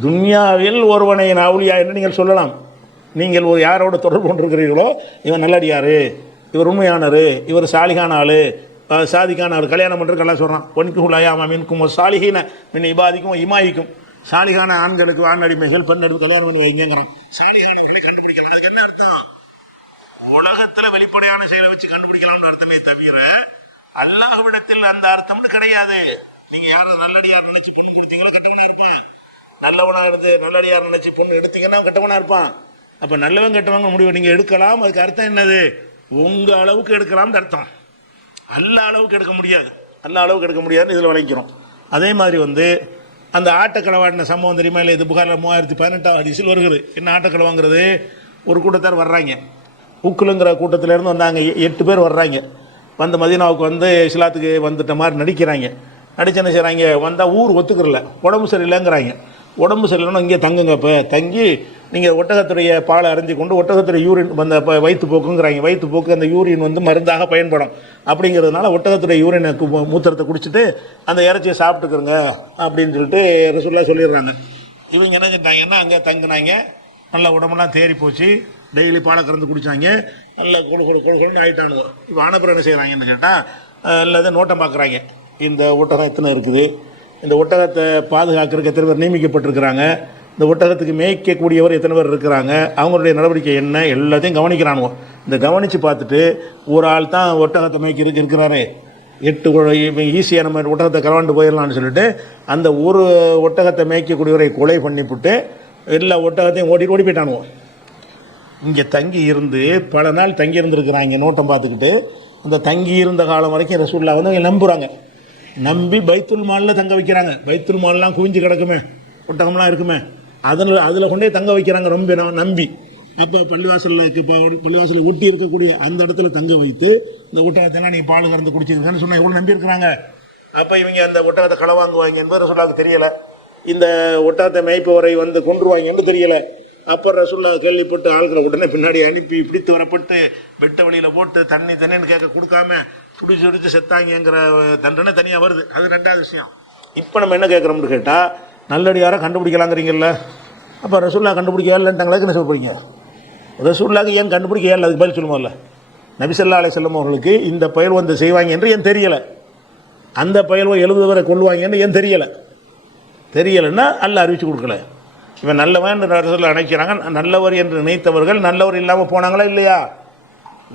துன்யாவில் ஒருவனை அவுலியா என்று நீங்கள் சொல்லலாம். நீங்கள் ஒரு யாரோட தொடர்பு கொண்டிருக்கிறீர்களோ, இவன் நல்லடியார், இவர் உண்மையானவர், இவர் சாலிகான ஆள், சாதிக்கான ஆள், கல்யாணம் பண்ணுறதுக்கெல்லாம் சொல்கிறான். ஒன்குலாயா மின்கும் ஒரு சாலிஹீன மின் இபாதிக்கும் இமாயிக்கும், சாலிகான ஆண்களுக்கு ஆண் அடிமைகள், பெண் அடிமை கல்யாணம் பண்ணி வைங்கிறான். சாலிகானவர்களை கண்டுபிடிக்கலாம். அதுக்கு என்ன அர்த்தம்? உலகத்தில் வெளிப்படையான செயலை வச்சு கண்டுபிடிக்கலாம்னு அர்த்தமே தவிர அல்லாஹ்விடத்தில் அந்த அர்த்தம்னு கிடையாது. நீங்கள் யாரும் நல்லடியார் நினச்சி பொண்ணு கொடுத்தீங்களோ கெட்டவனா இருப்பான், நல்லவனா இருந்து நல்லடியார் நினச்சி பொண்ணு எடுத்தீங்கன்னா கெட்டவனா இருப்பான். அப்போ நல்லவன் கெட்டவங்க முடிவு நீங்கள் எடுக்கலாம். அதுக்கு அர்த்தம் என்னது? உங்கள் அளவுக்கு எடுக்கலாம்னு அர்த்தம். அல்ல அளவுக்கு எடுக்க முடியாதுன்னு இதில் விளைக்கிறோம். அதே மாதிரி அந்த ஆட்டக்களவாடின சம்பவம் தெரியுமா இல்லை? இது புகாரில் 3018 ஹதீஸில் வருகிறது. என்ன ஆட்டக்களவாங்கிறது? ஒரு கூட்டத்தார் வர்றாங்க, உக்குலுங்கிற கூட்டத்திலேருந்து வந்தாங்க, 8 பேர் வர்றாங்க. வந்து மதீனாவுக்கு வந்து இஸ்லாத்துக்கு வந்துட்ட மாதிரி நடிக்கிறாங்க. நடிச்சு என்ன செய்கிறாங்க, வந்தால் ஊர் ஒத்துக்கிறல, உடம்பு சரியில்லைங்கிறாங்க. உடம்பு சரியில்லைன்னா இங்கே தங்குங்க, இப்போ தங்கி நீங்கள் ஒட்டகத்துடைய பாலை அரைஞ்சி கொண்டு ஒட்டகத்துடைய யூரின் வந்த வயிற்று போக்குங்கிறாங்க. வயிற்று போக்கு அந்த யூரின் வந்து மருந்தாக பயன்படும். அப்படிங்கிறதுனால ஒட்டகத்துடைய யூரினை மூத்திரத்தை குடிச்சிட்டு அந்த இறைச்சியை சாப்பிட்டுக்கிறங்க அப்படின்னு சொல்லிட்டு ரசூலுல்லாஹ் சொல்லிடுறாங்க. இவங்க என்ன செஞ்சாங்கன்னா அங்கே தங்கினாங்க. நல்ல உடம்புலாம் தேறி போச்சு. டெய்லி பாலை கறந்து குடித்தாங்க. நல்ல கொழுன்னு ஆகிட்டானுங்க. இப்போ ஆனப்புறம் என்ன செய்கிறாங்கன்னு கேட்டால் எல்லாத்தையும் நோட்டம் பார்க்குறாங்க. இந்த ஒட்டகம் எத்தனை இருக்குது, இந்த ஒட்டகத்தை பாதுகாக்கிறதுக்கு எத்தனை பேர் நியமிக்கப்பட்டிருக்கிறாங்க, இந்த ஒட்டகத்துக்கு மேய்க்கக்கூடியவர் எத்தனை பேர் இருக்கிறாங்க, அவங்களுடைய நடவடிக்கை என்ன, எல்லாத்தையும் கவனிக்கிறானுவோ. இந்த கவனித்து பார்த்துட்டு ஒரு ஆள் தான் ஒட்டகத்தை மேய்க்கிறதுக்கு இருக்கிறாரு, 8 ஈஸியாக நம்ம ஒட்டகத்தை கலவாண்டு போயிடலான்னு சொல்லிட்டு அந்த ஒரு ஒட்டகத்தை மேய்க்கக்கூடியவரை கொலை பண்ணிவிட்டு எல்லா ஒட்டகத்தையும் ஓடி போயிட்டானுவோம். இங்கே தங்கி இருந்து பல நாள் தங்கி இருந்துருக்குறாங்க. நோட்டம் பார்த்துக்கிட்டு அந்த தங்கி இருந்த காலம் வரைக்கும் ரசூலுல்லாஹ் வந்து அவங்க நம்புகிறாங்க. நம்பி பைத்துல் மாலில் தங்க வைக்கிறாங்க. பைத்துல் மால்லாம் குவிஞ்சு கிடக்குமே, ஒட்டகம்லாம் இருக்குமே, அதில் கொண்டே தங்க வைக்கிறாங்க ரொம்ப நம்பி. அப்போ பள்ளிவாசலில் ஒட்டி இருக்கக்கூடிய அந்த இடத்துல தங்க வைத்து இந்த ஒட்டகத்தெல்லாம் நீ பால் கறந்து குடிச்சிருக்கேன்னு சொன்னால் எவ்வளோ நம்பி இருக்கிறாங்க. அப்போ இவங்க அந்த ஒட்டகத்தை களவாங்குவாங்க என்பது ரசூலுல்லாஹ்வுக்கு தெரியலை. இந்த ஒட்டகத்தை மேய்ப்பவரை வந்து கொன்றுவாங்கன்னு தெரியலை. அப்போ ரசூலுல்லாஹ் கேள்விப்பட்டு ஆள்கிற உடனே பின்னாடி அனுப்பி பிடித்து வரப்பட்டு வெட்ட வழியில் போட்டு தண்ணின்னு கேட்க கொடுக்காம துடிச்சு செத்தாங்கிற தண்டனை தனியாக வருது. அது ரெண்டாவது விஷயம். இப்போ நம்ம என்ன கேட்குறோம்னு கேட்டால் நல்லடியாராக கண்டுபிடிக்கலாங்கிறீங்கல்ல. அப்போ ரசூலுல்லாஹ் கண்டுபிடிக்க ஏழன்ட்டாங்களா என்ன சொல்ல போறீங்க? ரசூலுல்லாஹ்க்கு ஏன் கண்டுபிடிக்க ஏழு, அதுக்கு பதில் சொல்லுவோம்ல. நபி ஸல்லல்லாஹு அலைஹி வஸல்லம் அவர்களுக்கு இந்த பயல் வந்து செய்வாங்க என்று ஏன் தெரியலை, அந்த பயல்வை 70 பேரை கொள்வாங்கன்னு ஏன் தெரியலைன்னா அல்லாஹ் அறிவிச்சு கொடுக்கல. இவன் நல்லவன் ரசூலுல்லாஹ் நினைக்கிறாங்க. நல்லவர் என்று நினைத்தவர்கள் நல்லவர் இல்லாமல் போனாங்களா இல்லையா?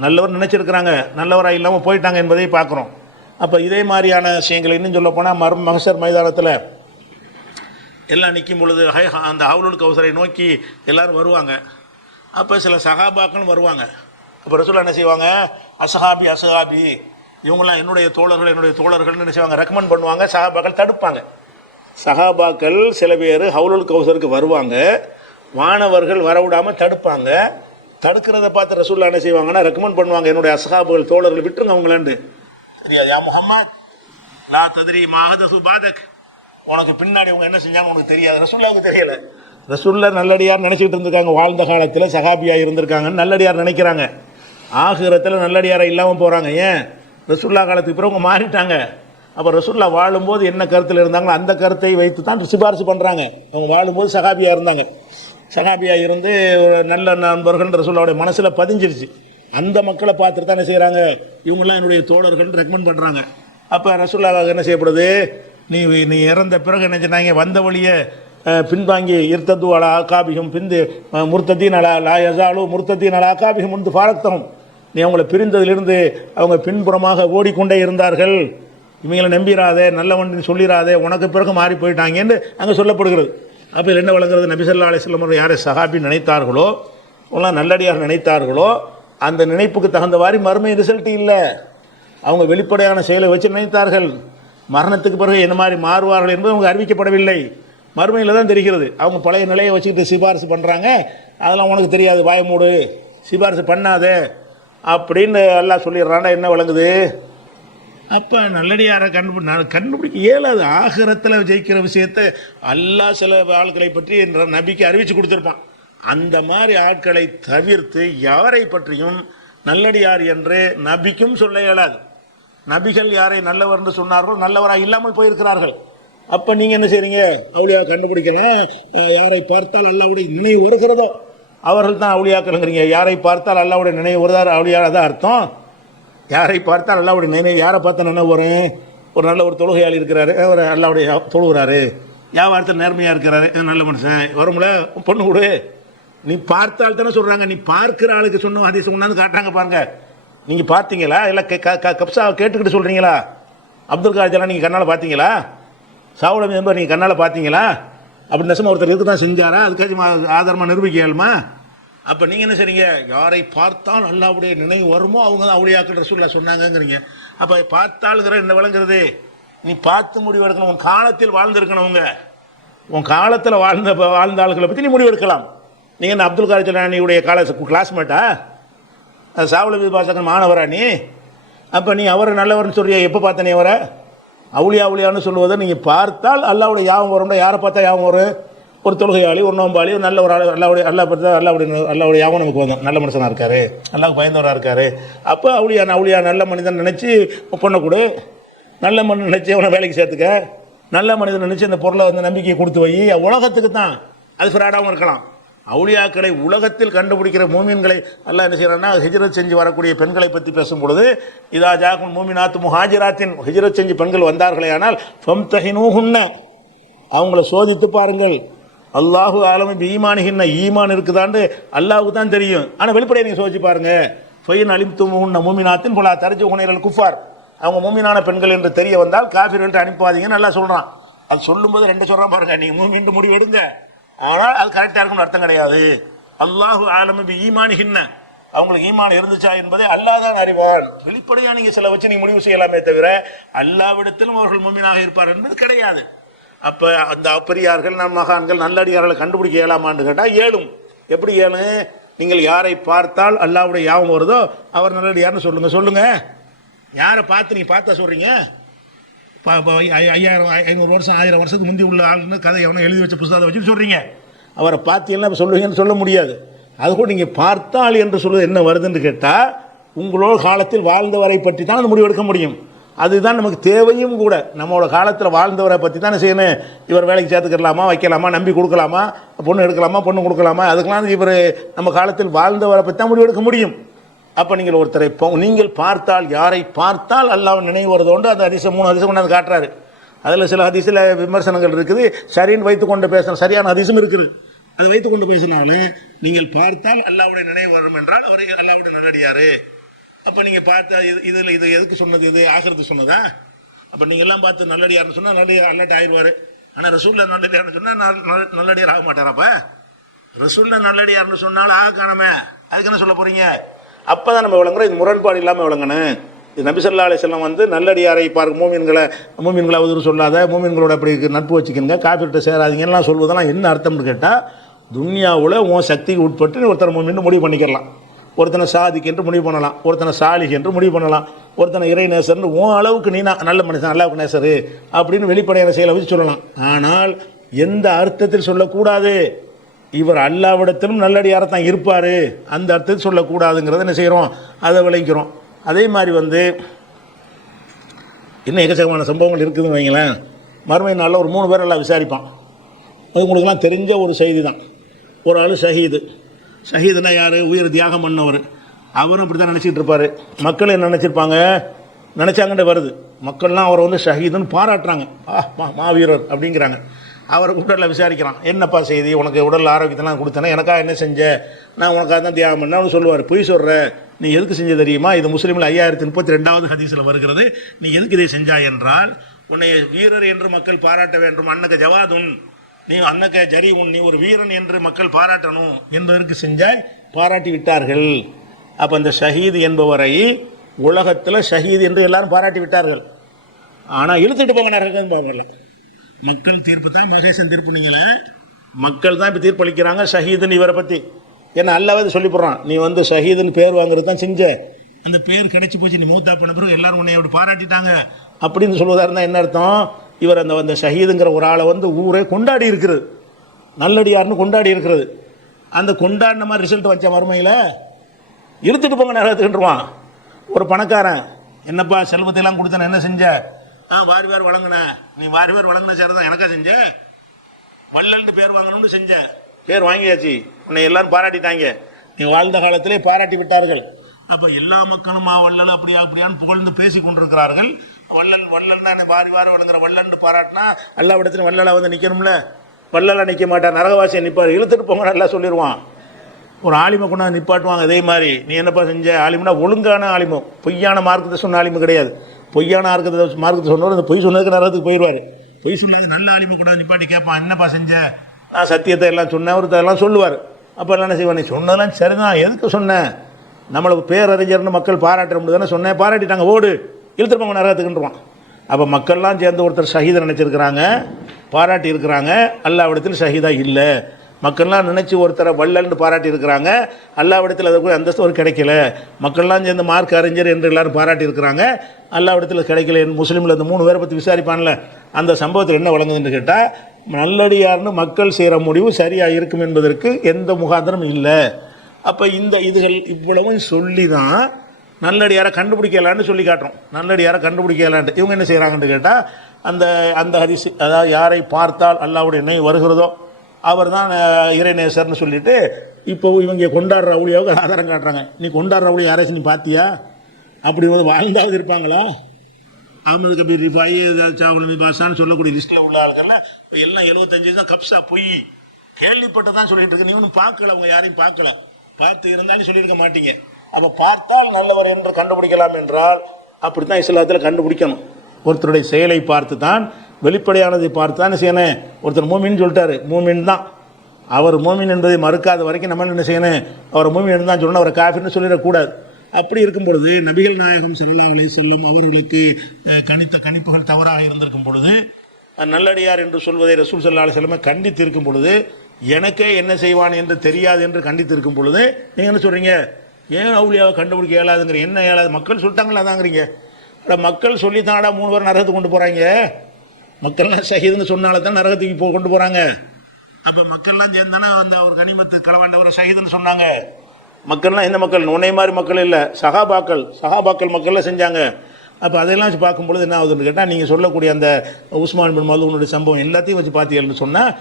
நல்லவர் நினைச்சிருக்கிறாங்க, நல்லவராக இல்லாமல் போயிட்டாங்க என்பதை பார்க்குறோம். அப்போ இதே மாதிரியான விஷயங்கள் இன்னும் சொல்ல போனால் மஹ்ஷர் மைதானத்தில் எல்லாம் நிற்கும் பொழுது அந்த ஹவுலுல் கௌசரை நோக்கி எல்லோரும் வருவாங்க. அப்போ சில சஹாபாக்களும் வருவாங்க. அப்போ ரசூலுல்லாஹ் என்ன செய்வாங்க, அஸ்ஹாபி இவங்களாம் என்னுடைய தோழர்கள்னு என்ன செய்வாங்க, ரெக்கமெண்ட் பண்ணுவாங்க. சஹாபாக்கள் தடுப்பாங்க. சஹாபாக்கள் சில பேர் ஹவுலுல் கௌசருக்கு வருவாங்க, வானவர்கள் வரவிடாமல் தடுப்பாங்க. தடுக்கிறத பார்த்து ரசூலுல்லாஹ் என்ன செய்வாங்கன்னா ரெக்கமெண்ட் பண்ணுவாங்க, என்னுடைய அஸ்ஹாபுகள் தோழர்கள் விட்டுருங்க அவங்களாண்டு. சரியா, யா முஹம்மத் லா தத்ரி மா ஹதஸு பாதக், உனக்கு பின்னாடி அவங்க என்ன செஞ்சாங்க உனக்கு தெரியாது. ரசூலுல்லாஹ்வுக்கு தெரியலை. ரசூலுல்லாஹ் நல்லடியார் நினச்சிக்கிட்டு இருந்திருக்காங்க. வாழ்ந்த காலத்தில் சஹாபியாக இருந்திருக்காங்கன்னு நல்லடியார் நினைக்கிறாங்க. ஆகிரத்தில் நல்லடியாரை இல்லாமல் போகிறாங்க. ஏன்? ரசூலுல்லாஹ் காலத்துக்கு பிறகு அவங்க மாறிட்டாங்க. அப்போ ரசூலுல்லாஹ் வாழும்போது என்ன கருத்தில் இருந்தாங்களோ அந்த கருத்தை வைத்து தான் சிபாரிசு பண்ணுறாங்க. அவங்க வாழும்போது சஹாபியாக இருந்தாங்க. சஹாபியாக இருந்து நல்ல நண்பர்கள் ரசூலுல்லாஹ்வுடைய மனசில் பதிஞ்சிருச்சு. அந்த மக்களை பார்த்துட்டு தான் என்ன செய்கிறாங்க, இவங்கெல்லாம் என்னுடைய தோழர்கள் ரெக்கமெண்ட் பண்ணுறாங்க. அப்போ ரசூலுல்லாஹ் என்ன செய்யப்படுது, நீ இறந்த பிறகு என்ன சொன்னாங்க, வந்த வழியை பின்வாங்கி இர்த்தது அலா ஆகாபிகம் பிந்து முர்த்தத்தீன் அலா லா யஸாலு முர்த்தத்தீன் அலா ஆகாபிகம் முந்து ஃபாரக்தஹும், நீ அவங்கள பிரிந்ததிலிருந்து அவங்க பின்புறமாக ஓடிக்கொண்டே இருந்தார்கள், இவங்களை நம்பிராதே, நல்லவன் சொல்லிடாதே, உனக்கு பிறகு மாறி போயிட்டாங்கன்னு அங்கே சொல்லப்படுகிறது. அப்போ என்ன வழங்குறது, நபி ஸல்லல்லாஹு அலைஹி வஸல்லம் யாரை சஹாபி நினைத்தார்களோ, அவங்களாம் நல்லடியாக நினைத்தார்களோ, அந்த நினைப்புக்கு தகுந்த மாதிரி மறுமை ரிசல்ட் இல்லை. அவங்க வெளிப்படையான செயலை வச்சு நினைத்தார்கள். மரணத்துக்கு பிறகு என்ன மாதிரி மாறுவார்கள் என்பது அவங்க அறிவிக்கப்படவில்லை. மறுமையில் தான் தெரிகிறது. அவங்க பழைய நிலையை வச்சுக்கிட்டு சிபாரிசு பண்ணுறாங்க. அதெல்லாம் உனக்கு தெரியாது, வாயமூடு, சிபாரிசு பண்ணாதே அப்படின்னு எல்லாம் சொல்லிடுறாண்டா. என்ன வழங்குது? அப்போ நல்லடியாரை கண்டுபிடிக்க இயலாது. ஆகிரத்தில் ஜெயிக்கிற விஷயத்தை அல்லாஹ் சில ஆட்களை பற்றி நபிக்கு அறிவித்து கொடுத்துருப்பான். அந்த மாதிரி ஆட்களை தவிர்த்து யாரை பற்றியும் நல்லடியார் என்று நபிக்கும் சொல்ல இயலாது. நபிகள் யாரை நல்லவர் என்று சொன்னார்களோ நல்லவராக இல்லாமல் போயிருக்கிறார்கள். அப்போ நீங்கள் என்ன செய்றீங்க, அவுளியா கண்டுபிடிக்கிறீங்க. யாரை பார்த்தால் அல்லாஹ்வுடைய நினைவு வருகிறதோ அவர்கள் தான் அவுளியாக்கள்ங்கிறீங்க. யாரை பார்த்தால் அல்லாஹ்வுடைய நினைவு வருதார் அவுளியா, தான் அர்த்தம். யாரை பார்த்தால் அல்லாஹ்வுடைய நினைவு, யாரை பார்த்தா நினைவு வரும்? ஒரு நல்ல ஒரு தொழுகையாளி இருக்கிறாரு, ஒரு அல்லாஹ்வுடைய தொழுகிறாரு, வியாபாரத்தில் நேர்மையாக இருக்கிறாரு, நல்ல மனுஷன், வரும்ல பொண்ணு கொடு. நீ பார்த்தால் தானே சொல்கிறாங்க. நீ பார்க்குற ஆளுக்கு சொன்ன ஹதீஸ் கொண்டாந்து காட்டுறாங்க பாருங்க. நீங்கள் பார்த்தீங்களா? இல்லை கப்சா கேட்டுக்கிட்டு சொல்கிறீங்களா? அப்துல் காதர்லாம் நீங்கள் கண்ணால் பார்த்தீங்களா? சாவுல மெம்பர் நீங்கள் கண்ணால் பார்த்தீங்களா? அப்படி நெசமாக ஒருத்தர் இருக்கு தான் செஞ்சாரா? அதுக்காச்சும் ஆதாரமாக நிரூபிக்கலுமா? அப்போ நீங்கள் என்ன செய்றீங்க, யாரை பார்த்தால் அல்லாஹ்வுடைய நினைவு வருமோ அவங்க தான் அவுலியாக்கள் ரசூலுல்லாஹ் சொன்னாங்கங்கிறீங்க. அப்போ பார்த்தாளுங்கிற என்ன விளங்குறது? நீ பார்த்து முடிவு எடுக்கணும். உன் காலத்தில் வாழ்ந்துருக்கணுங்க. உன் காலத்தில் வாழ்ந்த ஆளுகளை பற்றி நீ முடிவு எடுக்கலாம். நீங்கள் என்ன அப்துல் காதர் ஜிலானியுடைய கிளாஸ்மேட்டா? சாவுல பாசகன் மாணவரா? அப்போ நீ அவரை நல்லவர்னு சொல்றியா? எப்போ பார்த்த நீ அவரை? அவுளியான்னு சொல்லுவதை நீங்கள் பார்த்தால் அல்லாவுடைய யாபம் வரும்னா. யாரை பார்த்தா யாபம் வரும்? ஒரு தொழுகையாளி, ஒரு நோம்பாளி, ஒரு நல்ல ஒரு ஆள், அல்லா பார்த்தா அல்லாவுடைய யாபம் நமக்கு வந்தோம். நல்ல மனுஷனாக இருக்காரு, அல்லாவுக்கு பயந்தவராக இருக்காரு. அப்போ அவுளியா நல்ல மனிதன் நினச்சி பொண்ணை கொடு, நல்ல மனிதன் நினச்சி அவனை வேலைக்கு சேர்த்துக்க, நல்ல மனிதன் நினச்சி அந்த பொருளை வந்து நம்பிக்கையை கொடுத்து வை. உலகத்துக்கு தான் அது ஃப்ராடாகவும் இருக்கலாம். அவுளியாக்களை உலகத்தில் கண்டுபிடிக்கிற மூமின்களை அல்லாஹ் என்ன செய்யறான்னா, ஹிஜ்ரத் செஞ்சு வரக்கூடிய பெண்களை பற்றி பேசும் பொழுது, இதா ஜாக்கும் மூமினாத்து முஹாஜிராத்தின், ஹிஜ்ரத் செஞ்சு பெண்கள் வந்தார்களே ஆனால் ஃபம்தஹினூஹுன்ன, அவங்கள சோதித்து பாருங்கள். அல்லாஹு ஆலமி ஈமானிகின்ன, ஈமான் இருக்குதான்னு அல்லாஹுக்கு தான் தெரியும். ஆனால் வெளிப்படையை நீங்கள் சோதிச்சு பாருங்க. ஃபைன் அலிம்துமுன்ன மூமினாத்தின் போல தரிச்சு உனைகள் குஃபார், அவங்க மூமினான பெண்கள் என்று தெரிய வந்தால் காஃபிர்கள்ட்ட அனுப்பாதீங்கன்னு நல்லா சொல்கிறான். அது சொல்லும்போது ரெண்டு சொல்கிறான் பாருங்க, நீங்கள் மூமின் முடிவு எடுங்க, ஆனால் அது கரெக்டாக இருக்கும்னு அர்த்தம் கிடையாது. அல்லாஹு ஆலமி ஈமானிகின்ன, அவங்களுக்கு ஈமான் இருந்துச்சா என்பதை அல்லாஹ் தான் அறிவான். வெளிப்படையாக நீங்கள் சில வச்சு நீங்கள் முடிவு செய்யலாமே தவிர அல்லாவிடத்திலும் அவர்கள் மூமினாக இருப்பார் என்பது கிடையாது. அப்போ அந்த பெரியார்கள், நம் மகான்கள், நல்லடியார்களை கண்டுபிடிக்க இயலாமான்னு கேட்டால் ஏழும். எப்படி ஏழு? நீங்கள் யாரை பார்த்தால் அல்லாவுடைய யாபம் வருதோ அவர் நல்லடியார்னு சொல்லுங்கள். யாரை பார்த்து நீங்கள் பார்த்தா சொல்கிறீங்க? 5000 500 வருஷம் 1000 வருஷத்துக்கு முந்தி உள்ள ஆளுன்னு கதை எவனோ எழுதி வச்ச புத்தகத்தை வச்சு சொல்கிறீங்க. அவரை பார்த்தீங்கன்னா சொல்லுவீங்கன்னு சொல்ல முடியாது. அதுக்கூட நீங்கள் பார்த்தால் என்று சொல்வது என்ன வருதுன்னு கேட்டால், உங்களோட காலத்தில் வாழ்ந்தவரை பற்றி தான் அந்த முடிவு எடுக்க முடியும். அதுதான் நமக்கு தேவையும் கூட. நம்மளோட காலத்தில் வாழ்ந்தவரை பற்றி தானே செய்யணும். இவர் வேலைக்கு சேர்த்துக்கலாமா, வைக்கலாமா, நம்பி கொடுக்கலாமா, பொண்ணு எடுக்கலாமா, பொண்ணு கொடுக்கலாமா, அதுக்கெல்லாம் இவர் நம்ம காலத்தில் வாழ்ந்தவரை பற்றி தான் முடிவு எடுக்க முடியும். அப்போ நீங்கள் ஒருத்தரை நீங்கள் பார்த்தால், யாரை பார்த்தால் அல்லாஹ் நினைவு வருதோண்டு அந்த ஹதீஸை 3 ஹதீஸை கொண்டாந்து காட்டுறாரு. அதில் சில ஹதீஸில் விமர்சனங்கள் இருக்குது, சரின்னு வைத்துக்கொண்டு பேசுகிற சரியான ஹதீஸும் இருக்குது. அதை வைத்துக்கொண்டு பேசினாலும் நீங்கள் பார்த்தால் அல்லாஹ்வுடைய நினைவு வரும் என்றால் அவர் அல்லாஹ்வுடைய நல்லடியார். அப்போ நீங்கள் பார்த்தா இது எதுக்கு சொன்னது? இது ஆகிறது சொன்னதா? அப்போ நீங்கள் எல்லாம் பார்த்து நல்லடியார்னு சொன்னால் நல்லடியார் அல்லாட்ட ஆயிடுவார். ஆனால் ரசூலில் நல்லடியார்னு சொன்னால் நல்லடியார் ஆக மாட்டாரப்ப. ரசூலில் நல்லடியார்னு சொன்னாலும் ஆக காணாமே, அதுக்கு என்ன சொல்ல போகிறீங்க? அப்போ தான் நம்ம விளங்குறோம். இது முரண்பாடு இல்லாமல் விளங்கணும். இது நபி ஸல்லல்லாஹு அலைஹி வஸல்லம் வந்து நல்லடியாரை பார்க்க மூமின்களை அவதூறு சொல்லாத, மூமின்களோட அப்படி நட்பு வச்சுக்கோங்க, காஃபிர்கிட்ட சேராதீங்கலாம் சொல்வதெல்லாம் என்ன அர்த்தம்னு கேட்டால், துன்யாவில் உன் சக்திக்கு உட்பட்டு நீ ஒருத்தனை மூமின்னு முடிவு பண்ணிக்கலாம். ஒருத்தனை சாதிக்கு என்று முடிவு பண்ணலாம், ஒருத்தனை சாலிக் என்று முடிவு பண்ணலாம், ஒருத்தனை இறை நேசர்னு உன் அளவுக்கு நீ நல்ல மனுஷன், அல்லாஹ்வுக்கு நேசரு அப்படின்னு வெளிப்படையான செயலை வச்சு சொல்லலாம். ஆனால் எந்த அர்த்தத்தில் சொல்லக்கூடாது? இவர் அல்லாஹ்விடத்திலும் நல்லடியாரத்தான் இருப்பார், அந்த அர்த்தத்தில் சொல்லக்கூடாதுங்கிறத என்ன செய்கிறோம்? அதை விளங்கிறோம். அதே மாதிரி வந்து இன்னும் எக்கச்சக்கமான சம்பவங்கள் இருக்குதுன்னு வைங்களேன். மறுமை நாளில் ஒரு 3 பேர் எல்லாம் விசாரிப்பான். அது உங்களுக்கெல்லாம் தெரிஞ்ச ஒரு செய்தி தான். ஒரு ஆள் ஷஹீதுனா யார்? உயிர் தியாகம் பண்ணவர். அவரும் அப்படி தான் நினச்சிக்கிட்டு இருப்பார். மக்கள் என்ன நினச்சிருப்பாங்க? நினச்சாங்கன்னு வருது. மக்கள்லாம் அவரை வந்து ஷஹீதுன்னு பாராட்டுறாங்க, மாவீரர் அப்படிங்கிறாங்க. அவரை கூப்பிட்டு விசாரிக்கிறான், என்னப்பா செய்தி, உனக்கு உடல் ஆரோக்கியத்தெல்லாம் கொடுத்தேன்னா எனக்காக என்ன செஞ்ச? நான் உனக்காக தான் தியாகம் பண்ண. அவனு சொல்லுவார், பொய் சொல்கிற, நீ எதுக்கு செஞ்ச தெரியுமா? இது முஸ்லீமில் 5032 ஹதீஸில் வருகிறது. நீ எதுக்கு இதை செஞ்சாய் என்றால், உன்னை வீரர் என்று மக்கள் பாராட்ட வேண்டும், அன்னக்க ஜவாதுன், நீ அன்னக்க ஜரி உன், நீ ஒரு வீரன் என்று மக்கள் பாராட்டணும் என்பதற்கு செஞ்சாய், பாராட்டி விட்டார்கள். அப்போ அந்த ஷஹீது என்பவரை உலகத்தில் ஷஹீது என்று எல்லாரும் பாராட்டி விட்டார்கள். ஆனால் இழுத்துட்டு போங்க நரகம் பார்க்கலாம். மக்கள் தீர்ப்பு தான் மகேசன் தீர்ப்பு. நீங்களே மக்கள் தான் இப்போ தீர்ப்பளிக்கிறாங்க ஷஹீதுன்னு இவரை பற்றி. ஏன்னா அல்லாஹ் சொல்லி போடுறான், நீ வந்து ஷஹீதுன்னு பேர் வாங்குறது தான் செஞ்ச, அந்த பேர் கிடைச்சி போச்சு, நீ மூத்தா பண்ண பிறகு எல்லாரும் உன்னை அப்படி பாராட்டிட்டாங்க அப்படின்னு சொல்வதாக இருந்தால் என்ன அர்த்தம்? இவர் அந்த ஷஹீதுங்கிற ஒரு ஆளை வந்து ஊரே கொண்டாடி இருக்கிறது, நல்லடியார்னு கொண்டாடி இருக்கிறது. அந்த கொண்டாடின மாதிரி ரிசல்ட் வச்ச மறுமையில் இழுத்துட்டு போங்க நரகத்துக்குன்றான். ஒரு பணக்காரன், என்னப்பா செல்வத்தையெல்லாம் கொடுத்தன, என்ன செஞ்ச? வாரி வாரி வழங்கின. நீ வாரி வாரி வழங்கின சேர தான் எனக்கா செஞ்ச? வள்ளல்னு பேர் வாங்கணும்னு செஞ்ச, பேர் வாங்கியாச்சு, உன்னை எல்லாரும் பாராட்டிட்டாங்க, நீ வாழ்ந்த காலத்திலே பாராட்டி விட்டார்கள். அப்போ எல்லா மக்களும் வள்ளல் அப்படியான்னு புகழ்ந்து பேசி கொண்டிருக்கிறார்கள். வள்ளல்னா என்ன? வாரி வாரி வழங்குற வள்ளல்னு பாராட்டினா எல்லா இடத்துலையும் வள்ளலாக வந்து நிற்கணும்ல. வள்ளலாக நிற்க மாட்டார், நரகவாசியை நிற்பார். இழுத்துட்டு போங்க நல்லா சொல்லிடுவான். ஒரு ஆலிமை கொண்டாந்து நிப்பாட்டுவாங்க. அதே மாதிரி நீ என்னப்பா செஞ்ச? ஆலிம்னா ஒழுங்கான ஆலிமம், பொய்யான மார்க்கத்தை சொன்ன ஆலிமு கிடையாது. பொய்யான மார்க்கத்தை சொன்னவர் அந்த பொய் சொன்னதுக்கு நரகத்துக்கு போயிடுவார். பொய் சொல்லாது நல்ல ஆலிமை கொண்டாந்து நிப்பாட்டி கேட்பான், என்னப்பா செஞ்ச? நான் சத்தியத்தை எல்லாம் சொன்னேன், ஒருத்தரெல்லாம் சொல்லுவார். அப்போ எல்லாம் என்ன செய்வான்? நீ சொன்னதெல்லாம் சரிதான், எதுக்கு சொன்னேன்? நம்மளுக்கு பேரறிஞர்னு மக்கள் பாராட்ட முடியாது தானே சொன்னேன், பாராட்டிட்டாங்க, ஓடு, இழுத்துருப்பாங்க நரகத்துக்குன்றான். அப்போ மக்கள்லாம் சேர்ந்து ஒருத்தர் ஷஹீதை நினச்சிருக்கிறாங்க, பாராட்டி இருக்கிறாங்க. அல்லாஹ்விடத்தில் ஷஹீதா இல்லை. மக்கள்லாம் நினச்சி ஒருத்தரை வள்ளல்னு பாராட்டி இருக்கிறாங்க. அல்லாவிடத்தில் அதை கூட அந்தஸ்து ஒரு கிடைக்கல. மக்கள்லாம் சேர்ந்து மார்க் அறிஞர் என்று எல்லாரும் பாராட்டி இருக்கிறாங்க. அல்லாவிடத்தில் கிடைக்கல. முஸ்லீமில் இந்த 3 பேரை பற்றி விசாரிப்பான்ல, அந்த சம்பவத்தில் என்ன வழங்குதுன்னு கேட்டால், நல்லடியார்னு மக்கள் செய்கிற முடிவு சரியாக இருக்கும் என்பதற்கு எந்த முகாந்திரம் இல்லை. அப்போ இந்த இதுகள் இவ்வளவும் சொல்லி தான் நல்லடியாரை கண்டுபிடிக்கலான்னு சொல்லி காட்டுறோம். நல்லடியாரை கண்டுபிடிக்கலான்ட்டு இவங்க என்ன செய்கிறாங்கன்னு கேட்டால், அந்த ஹதீஸ், அதாவது யாரை பார்த்தால் அல்லாஹ்வுடைய நினைவு வருகிறதோ அவர் தான் இறைநேசர்னு சொல்லிட்டு இப்போ இவங்க கொண்டாடுற அவுளியாவுக்கு ஆதாரம் காட்டுறாங்க. நீ கொண்டாடுற அவுளியா யாராச்சும் நீ பார்த்தியா? அப்படி வந்து வாழ்ந்தாவது இருப்பாங்களா? அஹமது கபீர் ரிஃபாயி சாவுலமி பாஷான்னு சொல்லக்கூடிய லிஸ்ட்டில் உள்ள ஆளுக்கெல்லாம் எல்லாம் 75 தான் கப்ஸா பொய் கேள்விப்பட்டு தான் சொல்லிட்டு இருக்கு. நீ ஒன்றும் பார்க்கல, அவங்க யாரையும் பார்க்கல, பார்த்து இருந்தாலும் சொல்லியிருக்க மாட்டீங்க. அப்போ பார்த்தால் நல்லவர் என்று கண்டுபிடிக்கலாம் என்றால் அப்படி தான் இஸ்லாத்தில் கண்டுபிடிக்கணும். ஒருத்தருடைய செயலை பார்த்து தான், வெளிப்படையானதை பார்த்து தான் செய்யணும். ஒருத்தர் மூமின்னு சொல்லிட்டாரு, மூமின் தான் அவர், மூமின் என்பதை மறுக்காத வரைக்கும் நம்ம என்ன செய்யணும், அவர் மூமின் தான் சொல்லணும், அவரை காஃபிர்னு சொல்லிடக்கூடாது. அப்படி இருக்கும் பொழுது நபிகள் நாயகம் ஸல்லல்லாஹு அலைஹி வஸல்லம் அவர்களுக்கு கணித்த கணிப்புகள் தவறாக இருந்திருக்கும் பொழுது, நல்லடியார் என்று சொல்வதை ரசூல் ஸல்லல்லாஹு அலைஹி வஸல்லம் கண்டித்து இருக்கும் பொழுது, எனக்கே என்ன செய்வான் என்று தெரியாது என்று கண்டித்து இருக்கும் பொழுது நீங்கள் என்ன சொல்கிறீங்க, ஏன் அவுலியாவை கண்டுபிடிக்க இயலாதுங்கிற, என்ன இயலாது, மக்கள் சொல்லிட்டாங்களா அதாங்கிறீங்க. மக்கள் சொல்லித்தாடா 3 பேர் நரகத்துக்கு கொண்டு போகிறாங்க. மக்கள்லாம் ஷஹீதுன்னு சொன்னால தான் நரகத்துக்கு கொண்டு போகிறாங்க. அப்போ மக்கள்லாம் சேர்ந்தானே அந்த ஒரு கனிமத்து களவாண்டவரை ஷஹீதுன்னு சொன்னாங்க. மக்கள்லாம் எந்த மக்கள், உன்னை மாதிரி மக்கள் இல்லை, சஹாபாக்கள் மக்கள்லாம் செஞ்சாங்க. அப்போ அதெல்லாம் வச்சு பார்க்கும்பொழுது என்ன ஆகுதுன்னு கேட்டால், நீங்கள் சொல்லக்கூடிய அந்த உஸ்மான் பின் மல்ஊனுடைய சம்பவம் எல்லாத்தையும் வச்சு பார்த்தீங்கன்னு சொன்னால்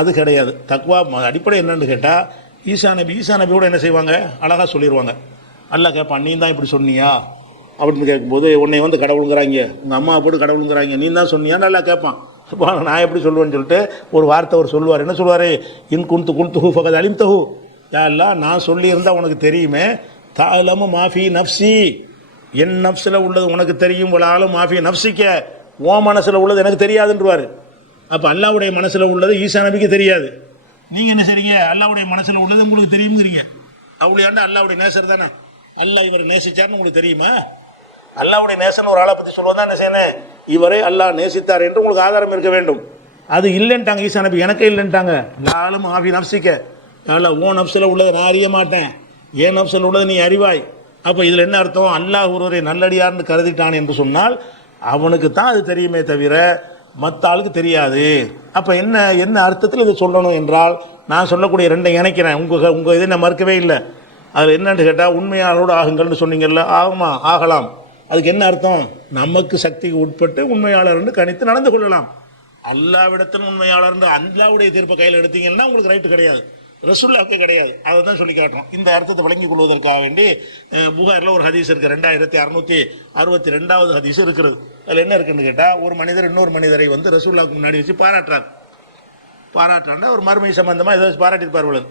அது கிடையாது. தக்வா அடிப்படை என்னன்னு கேட்டால், ஈசா நபியோட என்ன செய்வாங்க, அழகாக சொல்லிடுவாங்க. அல்லாஹ் கேட்பான், நீ தான் இப்படி சொன்னியா அப்படின்னு கேட்கும்போது, உன்னை வந்து கடவுளுங்கிறாங்க, உங்கள் அம்மா போட்டு கடவுளுங்கிறாங்க, நீ தான் சொன்னியா, நல்லா கேட்பான். நான் எப்படி சொல்லுவேன்னு சொல்லிட்டு ஒரு வார்த்தை அவர் சொல்லுவார். என்ன சொல்லுவார், இன் குன்து குன்துஹு ஃபகத் அலிம்தஹு, யா அல்லாஹ் நான் சொல்லியிருந்தால் உனக்கு தெரியுமே, தஅலமு மாஃபி நஃப்ஸி, என் நஃப்ஸில் உள்ளது உனக்கு தெரியும், வலாலும் மாஃபி நஃப்ஸிக்க, ஓ மனசில் உள்ளது எனக்கு தெரியாதுன்றவார். அப்போ அல்லாஹ்வுடைய மனசில் உள்ளது ஈசா நபிக்கு தெரியாது. நீங்கள் என்ன செய்றீங்க, அல்லாஹ்வுடைய மனசில் உள்ளது உங்களுக்கு தெரியுங்கிறீங்க. அவுளியாண்டா அல்லாஹ்வுடைய நேசர் தானே, அல்லாஹ் இவர் நேசிச்சார்னு உங்களுக்கு தெரியுமா? அல்லாஹ்வுடைய நேசன் ஒரு ஆளை பற்றி சொல்லுவதா என்ன செய்யணும், இவரை அல்லாஹ் நேசித்தார் என்று உங்களுக்கு ஆதாரம் இருக்க வேண்டும். அது இல்லைன்ட்டாங்க ஈசா நபி, எனக்கே இல்லைன்ட்டாங்க. லாலும் ஆஃபி நஃப்ஸிக்க, அல்லாஹ் ஓ நஃப்ஸில் உள்ளதை நான் அறிய மாட்டேன், ஏன் நஃப்ஸில் உள்ளதை நீ அறிவாய். அப்போ இதில் என்ன அர்த்தம், அல்லாஹ் ஒருவரை நல்லடியார்னு கருதிட்டான் என்று சொன்னால் அவனுக்கு தான் அது தெரியுமே தவிர மற்ற ஆளுக்கு தெரியாது. அப்போ என்ன அர்த்தத்தில் இதை சொல்லணும் என்றால், நான் சொல்லக்கூடிய 2 இணைக்கிறேன். உங்கள் இதை நான் மறுக்கவே இல்லை. அதில் என்னன்னு கேட்டால், உண்மையாளரோடு ஆகுங்கள்னு சொன்னீங்கல்ல, ஆகுமா, ஆகலாம். அதுக்கு என்ன அர்த்தம், நமக்கு சக்திக்கு உட்பட்டு உண்மையாளர்னு கணித்து நடந்து கொள்ளலாம். அல்லாவிடத்தில் உண்மையாளர் அல்லாவுடைய தீர்ப்பை கையில் எடுத்தீங்கன்னா உங்களுக்கு ரைட்டு கிடையாது, ரசூலுல்லாஹ்வுக்கு கிடையாது. அதை தான் சொல்லி காட்டுறோம். இந்த அர்த்தத்தை விளங்கிக் கொள்வதற்காக வேண்டி புகாரில் ஒரு ஹதீஸ் இருக்குது, 2662வது ஹதீஸ் இருக்கிறது. அதில் என்ன இருக்குன்னு கேட்டால், ஒரு மனிதர் இன்னொரு மனிதரை வந்து ரசூலுல்லாஹ்வுக்கு முன்னாடி வச்சு பாராட்டுறாங்க. ஒரு மறுமை சம்பந்தமாக ஏதோ பாராட்டியிருப்பார்கள்.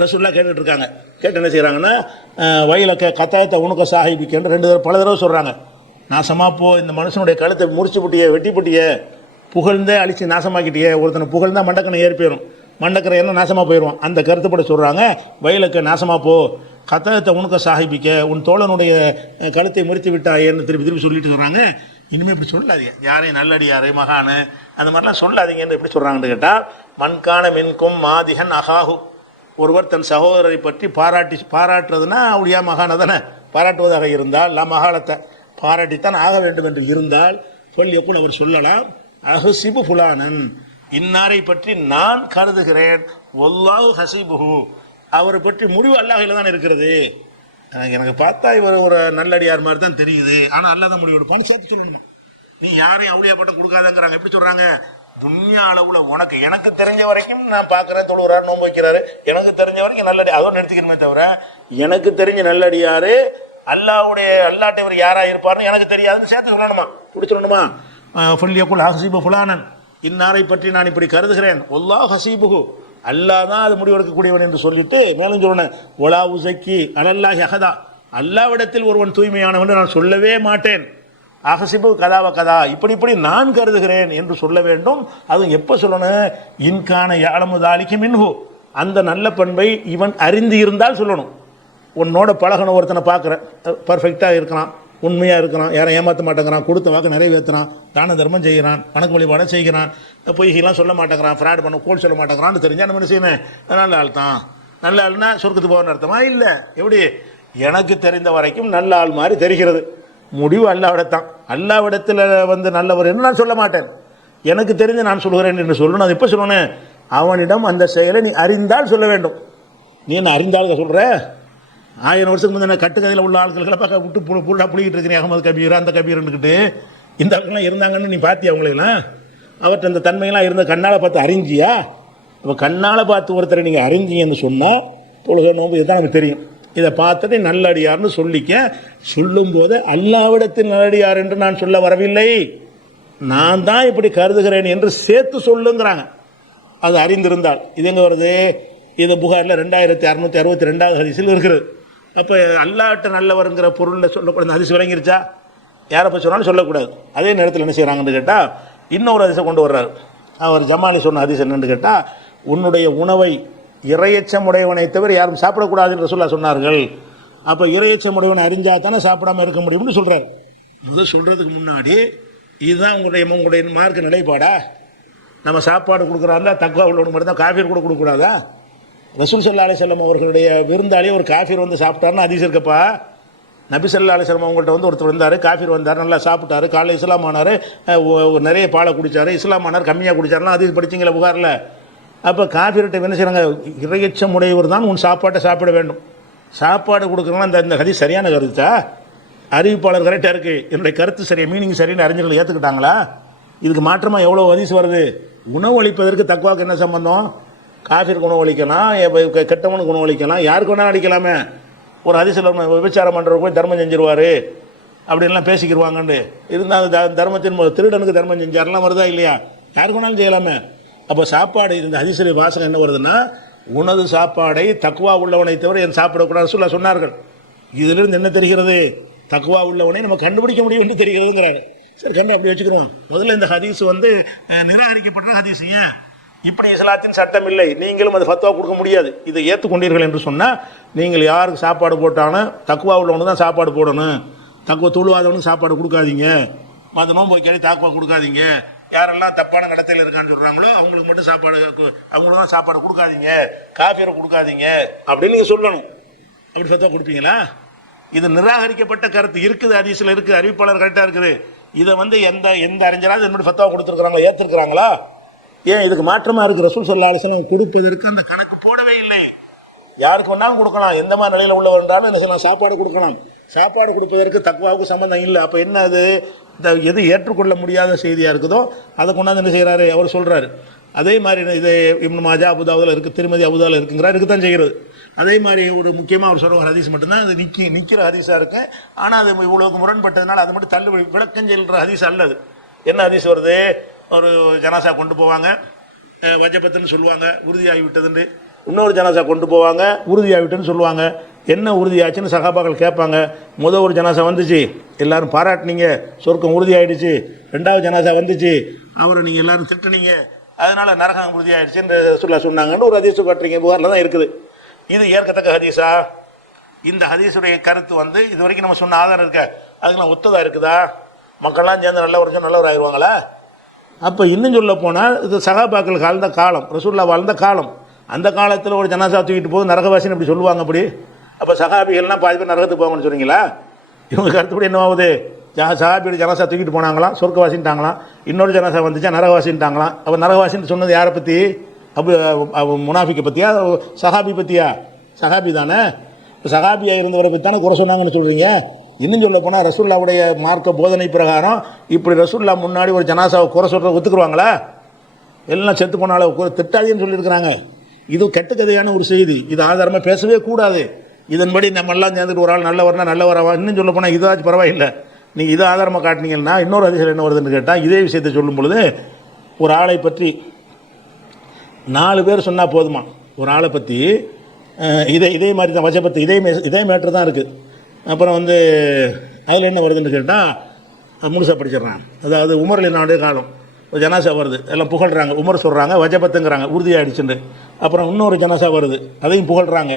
ரசூலுல்லாஹ் கேட்டுட்டு இருக்காங்க. கேட்டு என்ன செய்கிறாங்கன்னா, வயலக்க கத்தாயத்தை உனக்கு சாஹிபிக்கன்று 2 பல தடவை சொல்கிறாங்க. நாசமாக போ, இந்த மனுஷனுடைய கழுத்தை முறிச்சு புட்டிய, வெட்டி புட்டிய, புகழ்ந்தே அழிச்சு நாசமாக்கிட்டியே. ஒருத்தனை புகழ்ந்தால் மண்டக்கனை ஏறி போயிடும், மண்டக்கரை என்ன நாசமாக போயிடுவான். அந்த கருத்துப்பட சொல்கிறாங்க, வயலுக்கு நாசமாக போ, கத்தாயத்தை உனக்கு சாஹிபிக்க, உன் தோழனுடைய கழுத்தை முறித்து விட்டாயேன்னு திருப்பி சொல்லிட்டு சொல்கிறாங்க. இனிமேல் இப்படி சொல்லாதீங்க, யாரையும் நல்லடியாரை மகானு அந்த மாதிரிலாம் சொல்லாதீங்கன்னு எப்படி சொல்கிறாங்கன்னு கேட்டால், மண்கான மின்கும் மாதிகன் அகாஹு, ஒருவர் தன் சகோதரரை பற்றி பாராட்டுறதுனா அவளியா மகான தானே பாராட்டுவதாக இருந்தால், மகாலத்தை பாராட்டித்தான் ஆக வேண்டும் என்று இருந்தால், சொல் எப்போ அவர் சொல்லலாம், அஹசிபு ஃபுலானன், இன்னாரை பற்றி நான் கருதுகிறேன், வல்லாஹு ஹசிபுஹு, அவரை பற்றி முடிவு அல்லாஹ்ல தான் இருக்கிறது. எனக்கு பார்த்தா இவர் ஒரு நல்லடியார் மாதிரி தான் தெரியுது, ஆனால் அல்லாஹ் தான் முடிவு எடுப்பான்னு சேர்த்து சொல்லணும். நீ யாரையும் அவுளியா பட்டம் கொடுக்காதங்கிறாங்க. எப்படி சொல்கிறாங்க, துன்யா அளவுல உனக்கு எனக்கு தெரிஞ்ச வரைக்கும் நான் பார்க்குறேன், தொழுகிறாரு, நோன்பு வைக்கிறாரு, எனக்கு தெரிஞ்ச வரைக்கும் நல்லடியார் அதோடு நிறுத்திக்கணுமே தவிர, எனக்கு தெரிஞ்ச நல்லடியார் அல்லாட்ட இவர் யாராக இருப்பார்னு எனக்கு தெரியாதுன்னு சேர்த்து சொல்லணுமா, இப்படி சொல்லணுமா? ஃபல்யகுல் ஹஸீபு ஃபுலானன், இன்னாரை பற்றி நான் இப்படி கருதுகிறேன், வல்லாஹு ஹஸீபுஹு, அல்லாஹ் தான் அது முடிவெடுக்கக்கூடியவன் என்று சொல்லிட்டு மேலும் சொல்லணும், வலா உஸக்கி அலல்லாஹி அஹதா, அல்லாஹ்விடத்தில் ஒருவன் தூய்மையானவன் நான் சொல்லவே மாட்டேன், அஹசிபு கதாவ கதா, இப்படி நான் கருதுகிறேன் என்று சொல்ல வேண்டும். அதுவும் எப்போ சொல்லணும், இன்கான யாலமு தாலிக மின்ஹு, அந்த நல்ல பண்பை இவன் அறிந்து இருந்தால் சொல்லணும். உன்னோட பழகணும், ஒருத்தனை பார்க்குறேன் பர்ஃபெக்டாக இருக்கிறான், உண்மையாக இருக்கிறான், யாரும் ஏமாற்ற மாட்டேங்கிறான், கொடுத்த வாக்கு நிறைவேற்றுறான், தான தர்மம் செய்கிறான், வணக்க வழிபாடு செய்கிறான், பொய்கெல்லாம் சொல்ல மாட்டேங்கிறான், ஃப்ராட் பண்ண கோல் சொல்ல மாட்டேங்கிறான்னு தெரிஞ்சால் நம்ம என்ன செய்யணும்? நல்ல ஆள் தான். நல்ல ஆள்னா சொர்க்கத்துக்கு போகணும்னு அர்த்தமா? இல்லை. எப்படி? எனக்கு தெரிந்த வரைக்கும் நல்ல ஆள் மாதிரி தெரிகிறது. முடிவு அல்லாவிடத்தான். அல்லாவிடத்தில் வந்து நல்லவர் என்று நான் சொல்ல மாட்டேன். எனக்கு தெரிந்து நான் சொல்கிறேன் என்று சொல்லணும். அது எப்போ சொல்லணும்? அவனிடம் அந்த செயலை நீ அறிந்தால் சொல்ல வேண்டும். நீ என்ன அறிந்தால் சொல்கிற? 1000 வருஷத்துக்கு முந்தைய கட்டுக்கதையில் உள்ள ஆட்களை பார்க்க விட்டு புல்லா புளிக்கிட்டு இருக்கிறேன். அகமது கபீர் அந்த கபீர்னுக்கிட்டு இந்த ஆட்கள்லாம் இருந்தாங்கன்னு நீ பார்த்தியா? அவங்களெல்லாம் அவர்கிட்ட அந்த தன்மையெல்லாம் இருந்த கண்ணால் பார்த்து அறிஞ்சியா? இப்போ கண்ணால் பார்த்து ஒருத்தரை நீங்கள் அறிஞ்சிங்கன்னு சொன்னால் தொழுகை நோம்பு இதுதான் எனக்கு தெரியும். இதை பார்த்துட்டு நல்லடியார்னு சொல்லிக்க. சொல்லும்போது அல்லாவிடத்தில் நல்லடியார் என்று நான் சொல்ல வரவில்லை, நான் தான் இப்படி கருதுகிறேன் என்று சேர்த்து சொல்லுங்கிறாங்க. அது அறிந்திருந்தால். இது எங்கே வருது? இது புகாரில் 2662 ஹதீஸில் இருக்கிறது. அப்போ அல்லாஹ்ட்ட நல்லவருங்கிற பொருளில் சொல்லக்கூடாது. ஹதீஸ் விளங்கிருச்சா? யாரை பற்றி சொன்னாலும் சொல்லக்கூடாது. அதே நேரத்தில் என்ன செய்கிறாங்கன்னு கேட்டால் இன்னொரு ஹதீஸை கொண்டு வர்றாரு. அவர் ஜமானி சொன்ன ஹதீஸ் என்னன்னு கேட்டால், உன்னுடைய உணவை இறையச்சமுடையவனை தவிர யாரும் சாப்பிடக்கூடாது என்று சொன்னார்கள். அப்போ இறையச்சமுடையவனை அறிஞ்சா தானே சாப்பிடாமல் இருக்க முடியும்னு சொல்கிறார். அது சொல்கிறதுக்கு முன்னாடி இதுதான் உங்களுடைய மார்க்க நிலைப்பாடா? நம்ம சாப்பாடு கொடுக்குறாருல தக்குவா உள்ளவனுக்கு மட்டும் தான், காஃபீர் கூட கொடுக்கக்கூடாதா? ரசூல் ஸல்லல்லாஹு அலைஹி வஸல்லம் அவர்களுடைய விருந்தாளி ஒரு காஃபீர் வந்து சாப்பிட்டாருன்னு ஹதீஸ் இருக்கப்பா. நபி ஸல்லல்லாஹு அலைஹி வஸல்லம் அவங்கள்ட்ட வந்து ஒருத்தர் வந்தார், காஃபீர் வந்தார், நல்லா சாப்பிட்டாரு, காலையில் இஸ்லாம் ஆனார், நிறைய பாலை குடித்தார், இஸ்லாம் ஆனார், கம்மியாக குடித்தாருலாம் ஹதீஸ் படிச்சிங்களா புகாரில்? அப்போ காஃபீர்கிட்ட என்ன செய்கிறாங்க? இறையச்சம் உடையவர் தான் உன் சாப்பாட்டை சாப்பிட வேண்டும். சாப்பாடு கொடுக்குறோன்னா இந்த ஹதீஸ் சரியான கருத்தா? அறிவிப்பாளர் கரெக்டாக இருக்குது, என்னுடைய கருத்து சரியா, மீனிங் சரின்னு அறிஞர்கள் ஏற்றுக்கிட்டாங்களா? இதுக்கு மாற்றமாக எவ்வளோ ஹதீஸ் வருது? உணவு அளிப்பதற்கு தக்வாக்கு என்ன சம்பந்தம்? காஃபிற்கு உணவு அளிக்கலாம், கெட்டவனுக்கு உணவு அளிக்கலாம், யாருக்கு வேணாலும் அளிக்கலாமே. ஒரு ஹதீஸில் விபச்சாரம் பண்ணுறவங்க போய் தர்மம் செஞ்சிருவார் அப்படின்லாம் பேசிக்கிடுவாங்கன்னு இருந்தால் தர்மத்தின் திருடனுக்கு தர்மம் செஞ்சாரெலாம் வருதா இல்லையா? யாருக்கு வேணாலும் செய்யலாமே. அப்போ சாப்பாடு இந்த ஹதீஸில் வாசகம் என்ன வருதுன்னா, உனது சாப்பாடை தக்குவா உள்ளவனை தவிர என் சாப்பிடக்கூடாது சொல்ல சொன்னார்கள். இதிலிருந்து என்ன தெரிகிறது? தக்குவா உள்ளவனை நம்ம கண்டுபிடிக்க முடியும் என்று தெரிகிறதுங்கிறாங்க. சரி, கண்டு அப்படி வச்சுக்கிறோம். முதல்ல இந்த ஹதீஸ் வந்து நிராகரிக்கப்பட்ட ஹதீஸ். ஏன் இப்படி இஸ்லாத்தின் சட்டம் இல்லை, நீங்களும் அது ஃபத்வா கொடுக்க முடியாது. இதை ஏற்றுக்கொண்டீர்கள் என்று சொன்னால், நீங்கள் யாருக்கு சாப்பாடு போட்டாலும் தக்குவா உள்ளவனு தான் சாப்பாடு போடணும், தக்குவா தொழுவாதவனுக்கு சாப்பாடு கொடுக்காதீங்க, மற்ற நோன்பு வைக்காடி தாக்குவா கொடுக்காதீங்க, யாரெல்லாம் தப்பான நடத்தையில் இருக்கான்னு சொல்கிறாங்களோ அவங்களுக்கு மட்டும் சாப்பாடு, அவங்களுக்கு தான் சாப்பாடு கொடுக்காதீங்க, காஃபியரை கொடுக்காதீங்க அப்படின்னு நீங்கள் சொல்லணும். அப்படி ஃபத்வா கொடுப்பீங்களா? இது நிராகரிக்கப்பட்ட கருத்து இருக்குது, ஹதீஸில் இருக்குது, அறிவிப்பாளர் கரெக்டாக இருக்குது. இதை வந்து எந்த அறிஞராவது என்னோட ஃபத்வா கொடுத்துருக்குறாங்களா, ஏற்றுருக்குறாங்களா? ஏன் இதுக்கு மாற்றமாக இருக்குது? ரசூல் ஸல்லல்லாஹு அலைஹி வஸல்லம் கொடுப்பதற்கு அந்த கணக்கு போடவே இல்லை. யாருக்கு வேணாலும் கொடுக்கலாம், எந்த மாதிரி நிலையில் உள்ளவர் என்றாலும் என்ன சொல்லலாம், சாப்பாடு கொடுக்கலாம். சாப்பாடு கொடுப்பதற்கு தக்வாவுக்கு சம்மந்தம் இல்லை. அப்போ என்ன அது? எது ஏற்றுக்கொள்ள முடியாத செய்தியாக இருக்குதோ அதை கொண்டாந்து என்ன செய்கிறாரு? அவர் சொல்கிறாரு. அதே மாதிரி இது இப்னு மாஜா அபுதாவுதில் இருக்குது, திருமதி அபுதாவில் இருக்குங்கிறார், இருக்குதான் செய்கிறது. அதே மாதிரி ஒரு முக்கியமாக அவர் சொல்கிற ஒரு ஹதீஸ் மட்டும்தான் அது நிற்கிற ஹதீஸாக இருக்குது. ஆனால் அது இவ்வளவுக்கு முரண்பட்டதுனால அது மட்டும் தள்ளு விளக்கம் செல்கிற ஹதீஸ் அல்லது. என்ன ஹதீஸ் வருது? ஒரு ஜனாசா கொண்டு போவாங்க, வஜபத்துன்னு சொல்லுவாங்க, உறுதியாகி விட்டதுன்னு. இன்னொரு ஜனாசா கொண்டு போவாங்க, உறுதியாகிவிட்டுன்னு சொல்லுவாங்க. என்ன உறுதியாச்சுன்னு சகாபாக்கள் கேட்பாங்க. ஒரு ஜனாசா வந்துச்சு, எல்லாரும் பாராட்டினீங்க, சொர்க்கம் உறுதியாகிடுச்சு. 2வது ஜனாசா வந்துச்சு, அவரை நீங்கள் எல்லாரும் திட்டுனீங்க, அதனால் நரகம் உறுதியாகிடுச்சுன்னு சொன்னாங்கன்னு ஒரு ஹதீஸ் பற்றிங்க புகாரில் தான் இருக்குது. இது ஏற்கத்தக்க ஹதீஸா? இந்த ஹதீஸுடைய கருத்து வந்து இது வரைக்கும் நம்ம சொன்ன ஆதாரம் இருக்க, அதுக்கெல்லாம் ஒத்ததாக இருக்குதா? மக்கள்லாம் சேர்ந்து நல்ல வருஷம் நல்லவர் ஆயிடுவாங்களா? அப்போ இன்னும் சொல்ல போனால் இது சகாபாக்கள் வாழ்ந்த காலம், ரசூலுல்லாஹ் வாழ்ந்த காலம். அந்த காலத்தில் ஒரு ஜனாசா தூக்கிட்டு போது நரகவாசின்னு அப்படி சொல்லுவாங்க. அப்படி அப்போ சகாபிகள்லாம் பாதி பேர் நரகத்துக்கு போவாங்கன்னு சொன்னீங்களா? இவங்க கருத்துப்படி என்ன ஆகுது? சகாபியோட ஜனாசா தூக்கிட்டு போனாங்களாம், சொர்க்கவாசின்ட்டாங்களாம். இன்னொரு ஜனாசா வந்துச்சா நரகவாசின்ட்டாங்களாம். அப்போ நரகவாசின்னு சொன்னது யாரை பற்றி? முனாஃபிக்கை பற்றியா, சஹாபி பற்றியா? சஹாபி தானே. இப்போ சஹாபியாக இருந்தவரை பற்றி தானே குறை சொன்னாங்கன்னு சொல்கிறீங்க. இன்னும் சொல்ல போனால் ரசூல்லாவுடைய மார்க்க போதனை பிரகாரம் இப்படி ரசூல்லா முன்னாடி ஒரு ஜனாசாவை குறை சொல்கிறத ஒத்துக்குருவாங்களா? எல்லாம் செத்து போனால திட்டாதீன்னு சொல்லியிருக்கிறாங்க. இது கட்டுக்கதையான ஒரு செய்தி. இது ஆதாரமாக பேசவே கூடாது. இதன்படி நம்மெல்லாம் சேர்ந்துட்டு ஒரு ஆள் நல்லவர்னா நல்லவராவா? இன்னும் சொல்ல போனால் இதாச்சும் பரவாயில்லை, நீங்கள் இதை ஆதாரமாக காட்டினீங்கன்னா இன்னொரு அதிசயம் என்ன வருதுன்னு கேட்டால், இதே விஷயத்தை சொல்லும் பொழுது ஒரு ஆளை பற்றி 4 பேர் சொன்னால் போதுமா? ஒரு ஆளை பற்றி இதே மாதிரி தான் வஜபத்து, இதே மேட்ரு தான் இருக்குது. அப்புறம் வந்து அதில் என்ன வருதுன்னு கேட்டால் முழுசாக படிச்சிடுறான். அதாவது உமர் அலினுடைய காலம் ஒரு ஜனாசா வருது, எல்லாம் புகழ்கிறாங்க. உமர் சொல்கிறாங்க வஜபத்துங்கிறாங்க, உறுதியாகிடுச்சுண்டு. அப்புறம் இன்னொரு ஜனாசா வருது, அதையும் புகழ்கிறாங்க.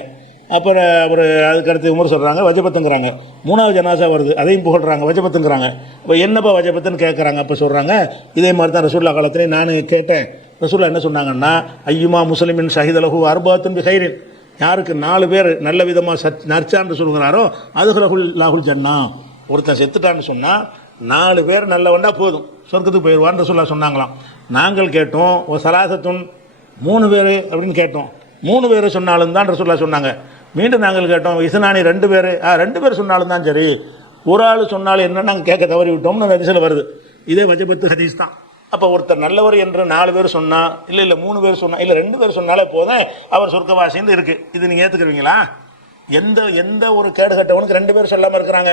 அப்புறம் அவர் அதுக்கடுத்து உமர் சொல்கிறாங்க வஜபத்துங்கிறாங்க. 3வது ஜனாசா வருது, அதையும் புகழ்கிறாங்க, வஜபத்துங்கிறாங்க. இப்போ என்னப்பா வஜபத்துன்னு கேட்குறாங்க. அப்போ சொல்கிறாங்க இதே மாதிரி தான் ரசூல்லா காலத்துலேயும் நான் கேட்டேன். ரசூல்லா என்ன சொன்னாங்கன்னா, ஐயுமா முஸ்லிமின் ஷஹீதலஹு அர்பாத்துன் பிஹைரின், யாருக்கு 4 பேர் நல்ல விதமாக நற்சான்று சொல்கிறாரோ அதுகுலகுல் லாகுல் ஜன்னா, ஒருத்தன் செத்துட்டான்னு சொன்னால் 4 பேர் நல்லவண்டா போதும் சொர்க்கத்துக்கு போயிடுவான்னு ரசூல்லா சொன்னாங்களாம். நாங்கள் கேட்டோம் ஒரு சலாசத்துன் 3 பேர் அப்படின்னு கேட்டோம். 3 பேர் சொன்னாலும் தான் ரசூல்லா சொன்னாங்க. மீண்டும் நாங்கள் கேட்டோம் இஸ்னானி 2 பேர், 2 பேர் சொன்னாலும் தான் சரி, ஒரு ஆள் சொன்னாலும் என்ன நாங்கள் கேட்க தவறி விட்டோம்னு அந்த ஹதீஸில் வருது. இதே வஜபத்து ஹதீஸ் தான். அப்போ ஒருத்தர் நல்லவர் என்று 4 பேர் சொன்னால், இல்லை 3 பேர் சொன்னால், இல்லை 2 பேர் சொன்னாலே போதும் அவர் சொர்க்கவாசின்னு இருக்குது. இது நீங்கள் ஏற்றுக்குறீங்களா? எந்த ஒரு கேடு கட்டவனுக்கு 2 பேர் சொல்லாமல் இருக்கிறாங்க?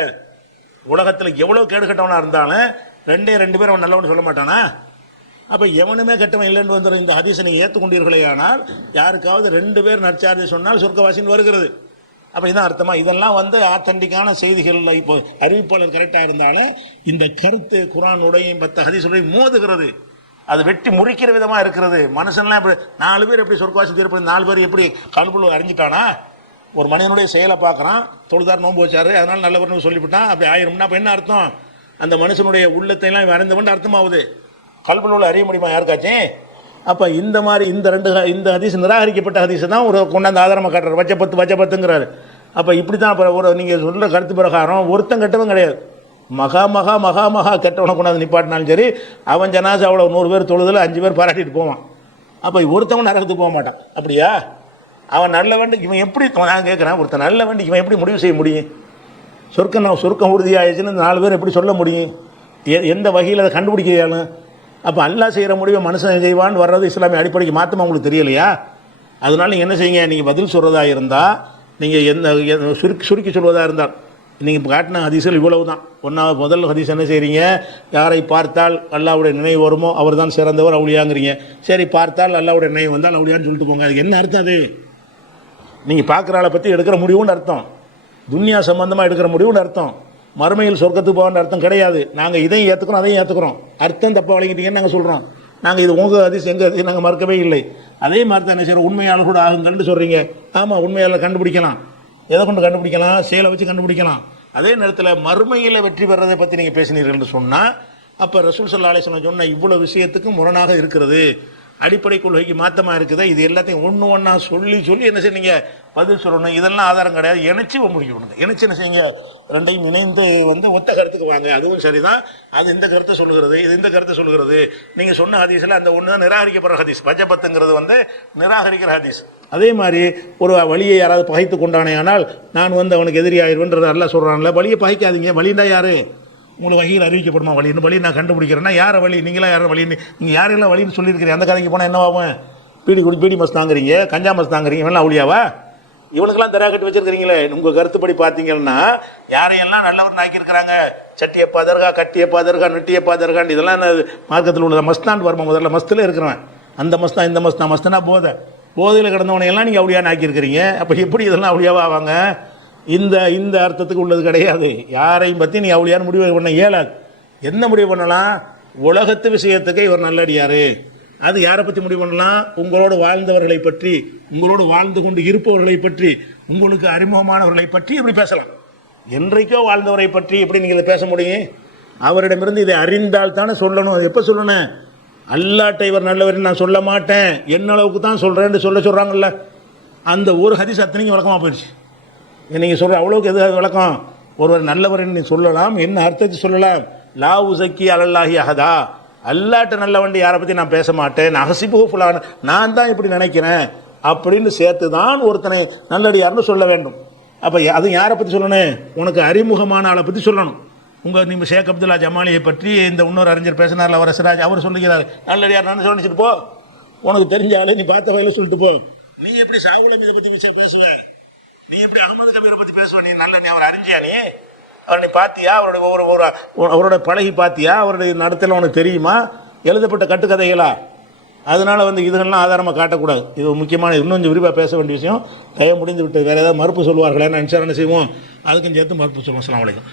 உலகத்தில் எவ்வளோ கேடு கட்டவனாக இருந்தாலும் 2 பேர் அவன் நல்லவனு சொல்ல மாட்டானா? அப்போ எவனுமே கெட்டவன் இல்லைன்னு வந்துடும். இந்த ஹதீஸை நீங்கள் ஏற்றுக்கொண்டீர்களே ஆனால் யாருக்காவது 2 பேர் நற்சார்ஜ் சொன்னால் சொர்க்கவாசின்னு வருகிறது. அப்போ இதான் அர்த்தமா? இதெல்லாம் ஆத்தன்டிக்கான செய்திகளில் இப்போ அறிவிப்பாளர் கரெக்டாக இருந்தாலும் இந்த கருத்து குர்ஆனுடையும் 10 ஹதீஸுடையும் மோதுகிறது. அது வெட்டி முறிக்கிற விதமாக இருக்கிறது. மனுஷன்லாம் இப்படி 4 பேர் எப்படி சொர்க்கவாசி தீர்ப்பு, 4 பேர் எப்படி கல்புள்ள அறிஞ்சிட்டானா? ஒரு மனிதனுடைய செயலை பார்க்குறான், தொழுதார் நோன்பு வச்சாரு அதனால் நல்லவர்னு சொல்லிவிட்டான், அப்படி ஆயிரும்னா அப்போ என்ன அர்த்தம்? அந்த மனுஷனுடைய உள்ளத்தையெல்லாம் அறிந்தவன் அர்த்தமாகுது. கல்புள்ள அறிய முடியுமா யாருக்காச்சும்? அப்போ இந்த மாதிரி இந்த ஹதீஸ் நிராகரிக்கப்பட்ட ஹதீஸ் தான் ஒரு கொண்டாந்து ஆதாரமாக காட்டுறாரு. வச்சப்பத்துங்கிறாரு. அப்போ இப்படி தான் ஒரு நீங்கள் சொல்கிற கருத்து பிரகாரம் ஒருத்தன் கெட்டவன் கிடையாது. மகா கெட்டவனை கொண்டாந்து நிப்பாட்டினாலும் சரி, அவன் ஜனாசாவோட 100 பேர் தொழுதில் 5 பேர் பாராட்டிட்டு போவான். அப்போ ஒருத்தவன் நரகத்துக்கு போக மாட்டான். அப்படியா? அவன் நல்ல வேண்டி இவன் எப்படி, நான் கேட்குறேன், ஒருத்தன் நல்ல வேண்டி இவன் எப்படி முடிவு செய்ய முடியும்? சொர்க்கம் உறுதியாகிடுச்சுன்னு 4 பேர் எப்படி சொல்ல முடியும்? எந்த வகையில் அதை கண்டுபிடிக்கிறாலும்? அப்போ அல்லாஹ் செய்கிற முடிவை மனுஷன் செய்வான்னு வர்றது இஸ்லாமிய அடிப்படைக்கு மாற்றமாக உங்களுக்கு தெரியலையா? அதனால நீங்கள் என்ன செய்யுங்க, நீங்கள் பதில் சொல்கிறதா இருந்தால், நீங்கள் சுருக்கி சொல்வதாக இருந்தால், நீங்கள் இப்போ காட்டின ஹதீஸில் இவ்வளவு தான். முதல் ஹதீஸ் என்ன செய்கிறீங்க, யாரை பார்த்தால் அல்லாஹ்வுடைய நினைவு வருமோ அவர் தான் சிறந்தவர் அவுலியாங்கிறீங்க. சரி, பார்த்தால் அல்லாஹ்வுடைய நினைவு வந்தால் அவுலியான்னு சொல்லிட்டு போங்க. அதுக்கு என்ன அர்த்தம்? அது நீங்கள் பார்க்குற ஆளை பற்றி எடுக்கிற முடிவுன்னு அர்த்தம். துன்யா சம்பந்தமாக எடுக்கிற முடிவுன்னு அர்த்தம். மறுமையில் சொர்க்கத்துக்கு போகன்ற அர்த்தம் கிடையாது. நாங்கள் இதையும் ஏற்றுக்கிறோம் அதையும் ஏற்றுக்கிறோம். அர்த்தம் தப்பாக வழங்கிட்டீங்கன்னு நாங்கள் சொல்கிறோம். நாங்கள் இது உங்கள் ஹதீஸ் எங்கள் ஹதீஸ் நாங்கள் மறுக்கவே இல்லை. அதே மாதிரி தான் என்ன செய்கிறோம், உண்மையாளர் கூட ஆகுங்கள்னு சொல்கிறீங்க. ஆமாம், உண்மையாளர் கண்டுபிடிக்கலாம். எதை கொண்டு கண்டுபிடிக்கலாம்? செயலை வச்சு கண்டுபிடிக்கலாம். அதே நேரத்தில் மறுமையில் வெற்றி பெறதை பற்றி நீங்கள் பேசினீர்கள் என்று சொன்னால், அப்போ ரசூல் ஸல்லல்லாஹு அலைஹி வஸல்லம் சொன்ன இவ்வளோ விஷயத்துக்கும் முரணாக இருக்கிறது, அடிப்படை கொள்கைக்கு மாற்றமாக இருக்குது. இது எல்லாத்தையும் ஒன்றா சொல்லி என்ன செய்யுங்க, பதில் சொல்லணும். இதெல்லாம் ஆதாரம் கிடையாது. இணைச்சி முடிக்கணும். இணைச்சி என்ன செய்யுங்க, 2ஐயும் இணைந்து ஒத்த கருத்துக்கு வாங்க. அதுவும் சரிதான். அது இந்த கருத்தை சொல்லுகிறது, இது இந்த கருத்தை சொல்லுகிறது. நீங்கள் சொன்ன ஹதீஸில் அந்த ஒன்று தான் நிராகரிக்கப்படுற ஹதீஸ். வஜபத்துங்கிறது நிராகரிக்கிற ஹதீஸ். அதே மாதிரி ஒரு வழியை யாராவது பகைத்து கொண்டானே ஆனால் நான் அவனுக்கு எதிரி ஆயிடுவேன்றது அல்லாஹ் சொல்கிறான்ல. வழியை பகைக்காதீங்க. வழின்னா யாரு? உங்களுக்கு வகையில் அறிவிக்கப்படுமா வழின்னு? வழி நான் கண்டுபிடிக்கிறேன்னா யாரை வழி? நீங்களாம் யாரும் வழின்னு நீங்கள் யாரெல்லாம் வழின்னு சொல்லியிருக்கிறீங்க? அந்த கதைக்கு போனால் என்னவாகும்? பீடி மஸ் தாங்கிறீங்க, கஞ்சா மஸ் தாங்கிறீங்க, இவெல்லாம் அவுளியாவா? இவனுக்கெல்லாம் தரா கட்டி வச்சிருக்கிறீங்களே. உங்கள் கருத்துப்படி பார்த்தீங்கன்னா யாரையெல்லாம் நல்லவர் ஆக்கியிருக்கிறாங்க? சட்டியப்பா தர்கா, கட்டியப்பா தர்கா, நெட்டியப்பா தர்கான், இதெல்லாம் மார்க்கத்தில் உள்ள மஸ்தான் வருமா? முதல்ல மஸ்தில் இருக்கிறவன் அந்த மஸ்தான் இந்த மஸ்தான். மஸ்தனா போதையில் கிடந்தவனையெல்லாம் நீங்கள் அவுளியான்னு ஆக்கியிருக்கிறீங்க. அப்போ எப்படி இதெல்லாம் அவுளியாவா ஆவாங்க? இந்த அர்த்தத்துக்கு உள்ளது கிடையாது. யாரையும் பற்றி நீ அவுளியான்னு முடிவு பண்ண இயலாது. என்ன முடிவு பண்ணலாம்? உலகத்து விஷயத்துக்கு இவர் நல்லடியாரு. அது யாரை பற்றி முடிவு பண்ணலாம்? உங்களோடு வாழ்ந்தவர்களை பற்றி, உங்களோடு வாழ்ந்து கொண்டு இருப்பவர்களை பற்றி, உங்களுக்கு அறிமுகமானவர்களை பற்றி இப்படி பேசலாம். என்றைக்கோ வாழ்ந்தவரை பற்றி எப்படி நீங்கள் இதை பேச முடியும்? அவரிடமிருந்து இதை அறிந்தால் தானே சொல்லணும். அது எப்போ சொல்லணும்? அல்லாட்ட இவர் நல்லவர் நான் சொல்ல மாட்டேன், என்ன அளவுக்கு தான் சொல்கிறேன்னு சொல்கிறாங்கல்ல, அந்த ஒரு ஹதீஸ் அத்தனைக்கும் விளக்கமாக போயிடுச்சு. நீங்கள் சொல்கிற அவ்வளோக்கு எது விளக்கம்? ஒருவர் நல்லவர் நீ சொல்லலாம், என்ன அர்த்தத்தை சொல்லலாம்? லா உஸக்கி அலல்லாஹி அஹதா, அல்லாட்ட நல்லவண்டி யாரை பற்றி நான் பேச மாட்டேன், அஹசிபு ஃபுலான், நான் தான் இப்படி நினைக்கிறேன் அப்படின்னு சேர்த்து தான் ஒருத்தனை நல்லடியார்னு சொல்ல வேண்டும். அப்போ அது யாரை பற்றி சொல்லணும்? உனக்கு அறிமுகமான ஆளை பற்றி சொல்லணும். நீங்கள் ஷேக் அப்துல்லா ஜமாலியை பற்றி இந்த இன்னொரு அறிஞர் பேசினார்ல, அவர் சிராஜ், அவர் சொல்லுகிறார் நல்லடியார் நான் சொல்லிச்சுட்டு போ, உனக்கு தெரிஞ்ச ஆளே நீ பார்த்த வகையில் சொல்லிட்டு போ. நீ எப்படி ஷாவுல் இதை பற்றி விஷயம் பேசுவேன்? நீ எப்படி அகமது கபீரை பற்றி பேசுவேன்? நீ அவர் அறிஞ்சியா? நீ அவரை நீ பார்த்தியா? அவரோட பழகி பார்த்தியா? அவருடைய நடத்தல உனக்கு தெரியுமா? எழுதப்பட்ட கட்டுக்கதைகளா? அதனால் இதுகள்லாம் ஆதாரமாக காட்டக்கூடாது. இது முக்கியமான இன்னும் கொஞ்சம் விரிவாக பேச வேண்டிய விஷயம். தய முடிந்து விட்டு வேறு ஏதாவது மறுப்பு சொல்வார்களே, என்ன செய்வோம்? அதுக்கும் சேர்த்து மறுப்பு சொல்லுவோம். அஸ்ஸலாமு அலைக்கும்.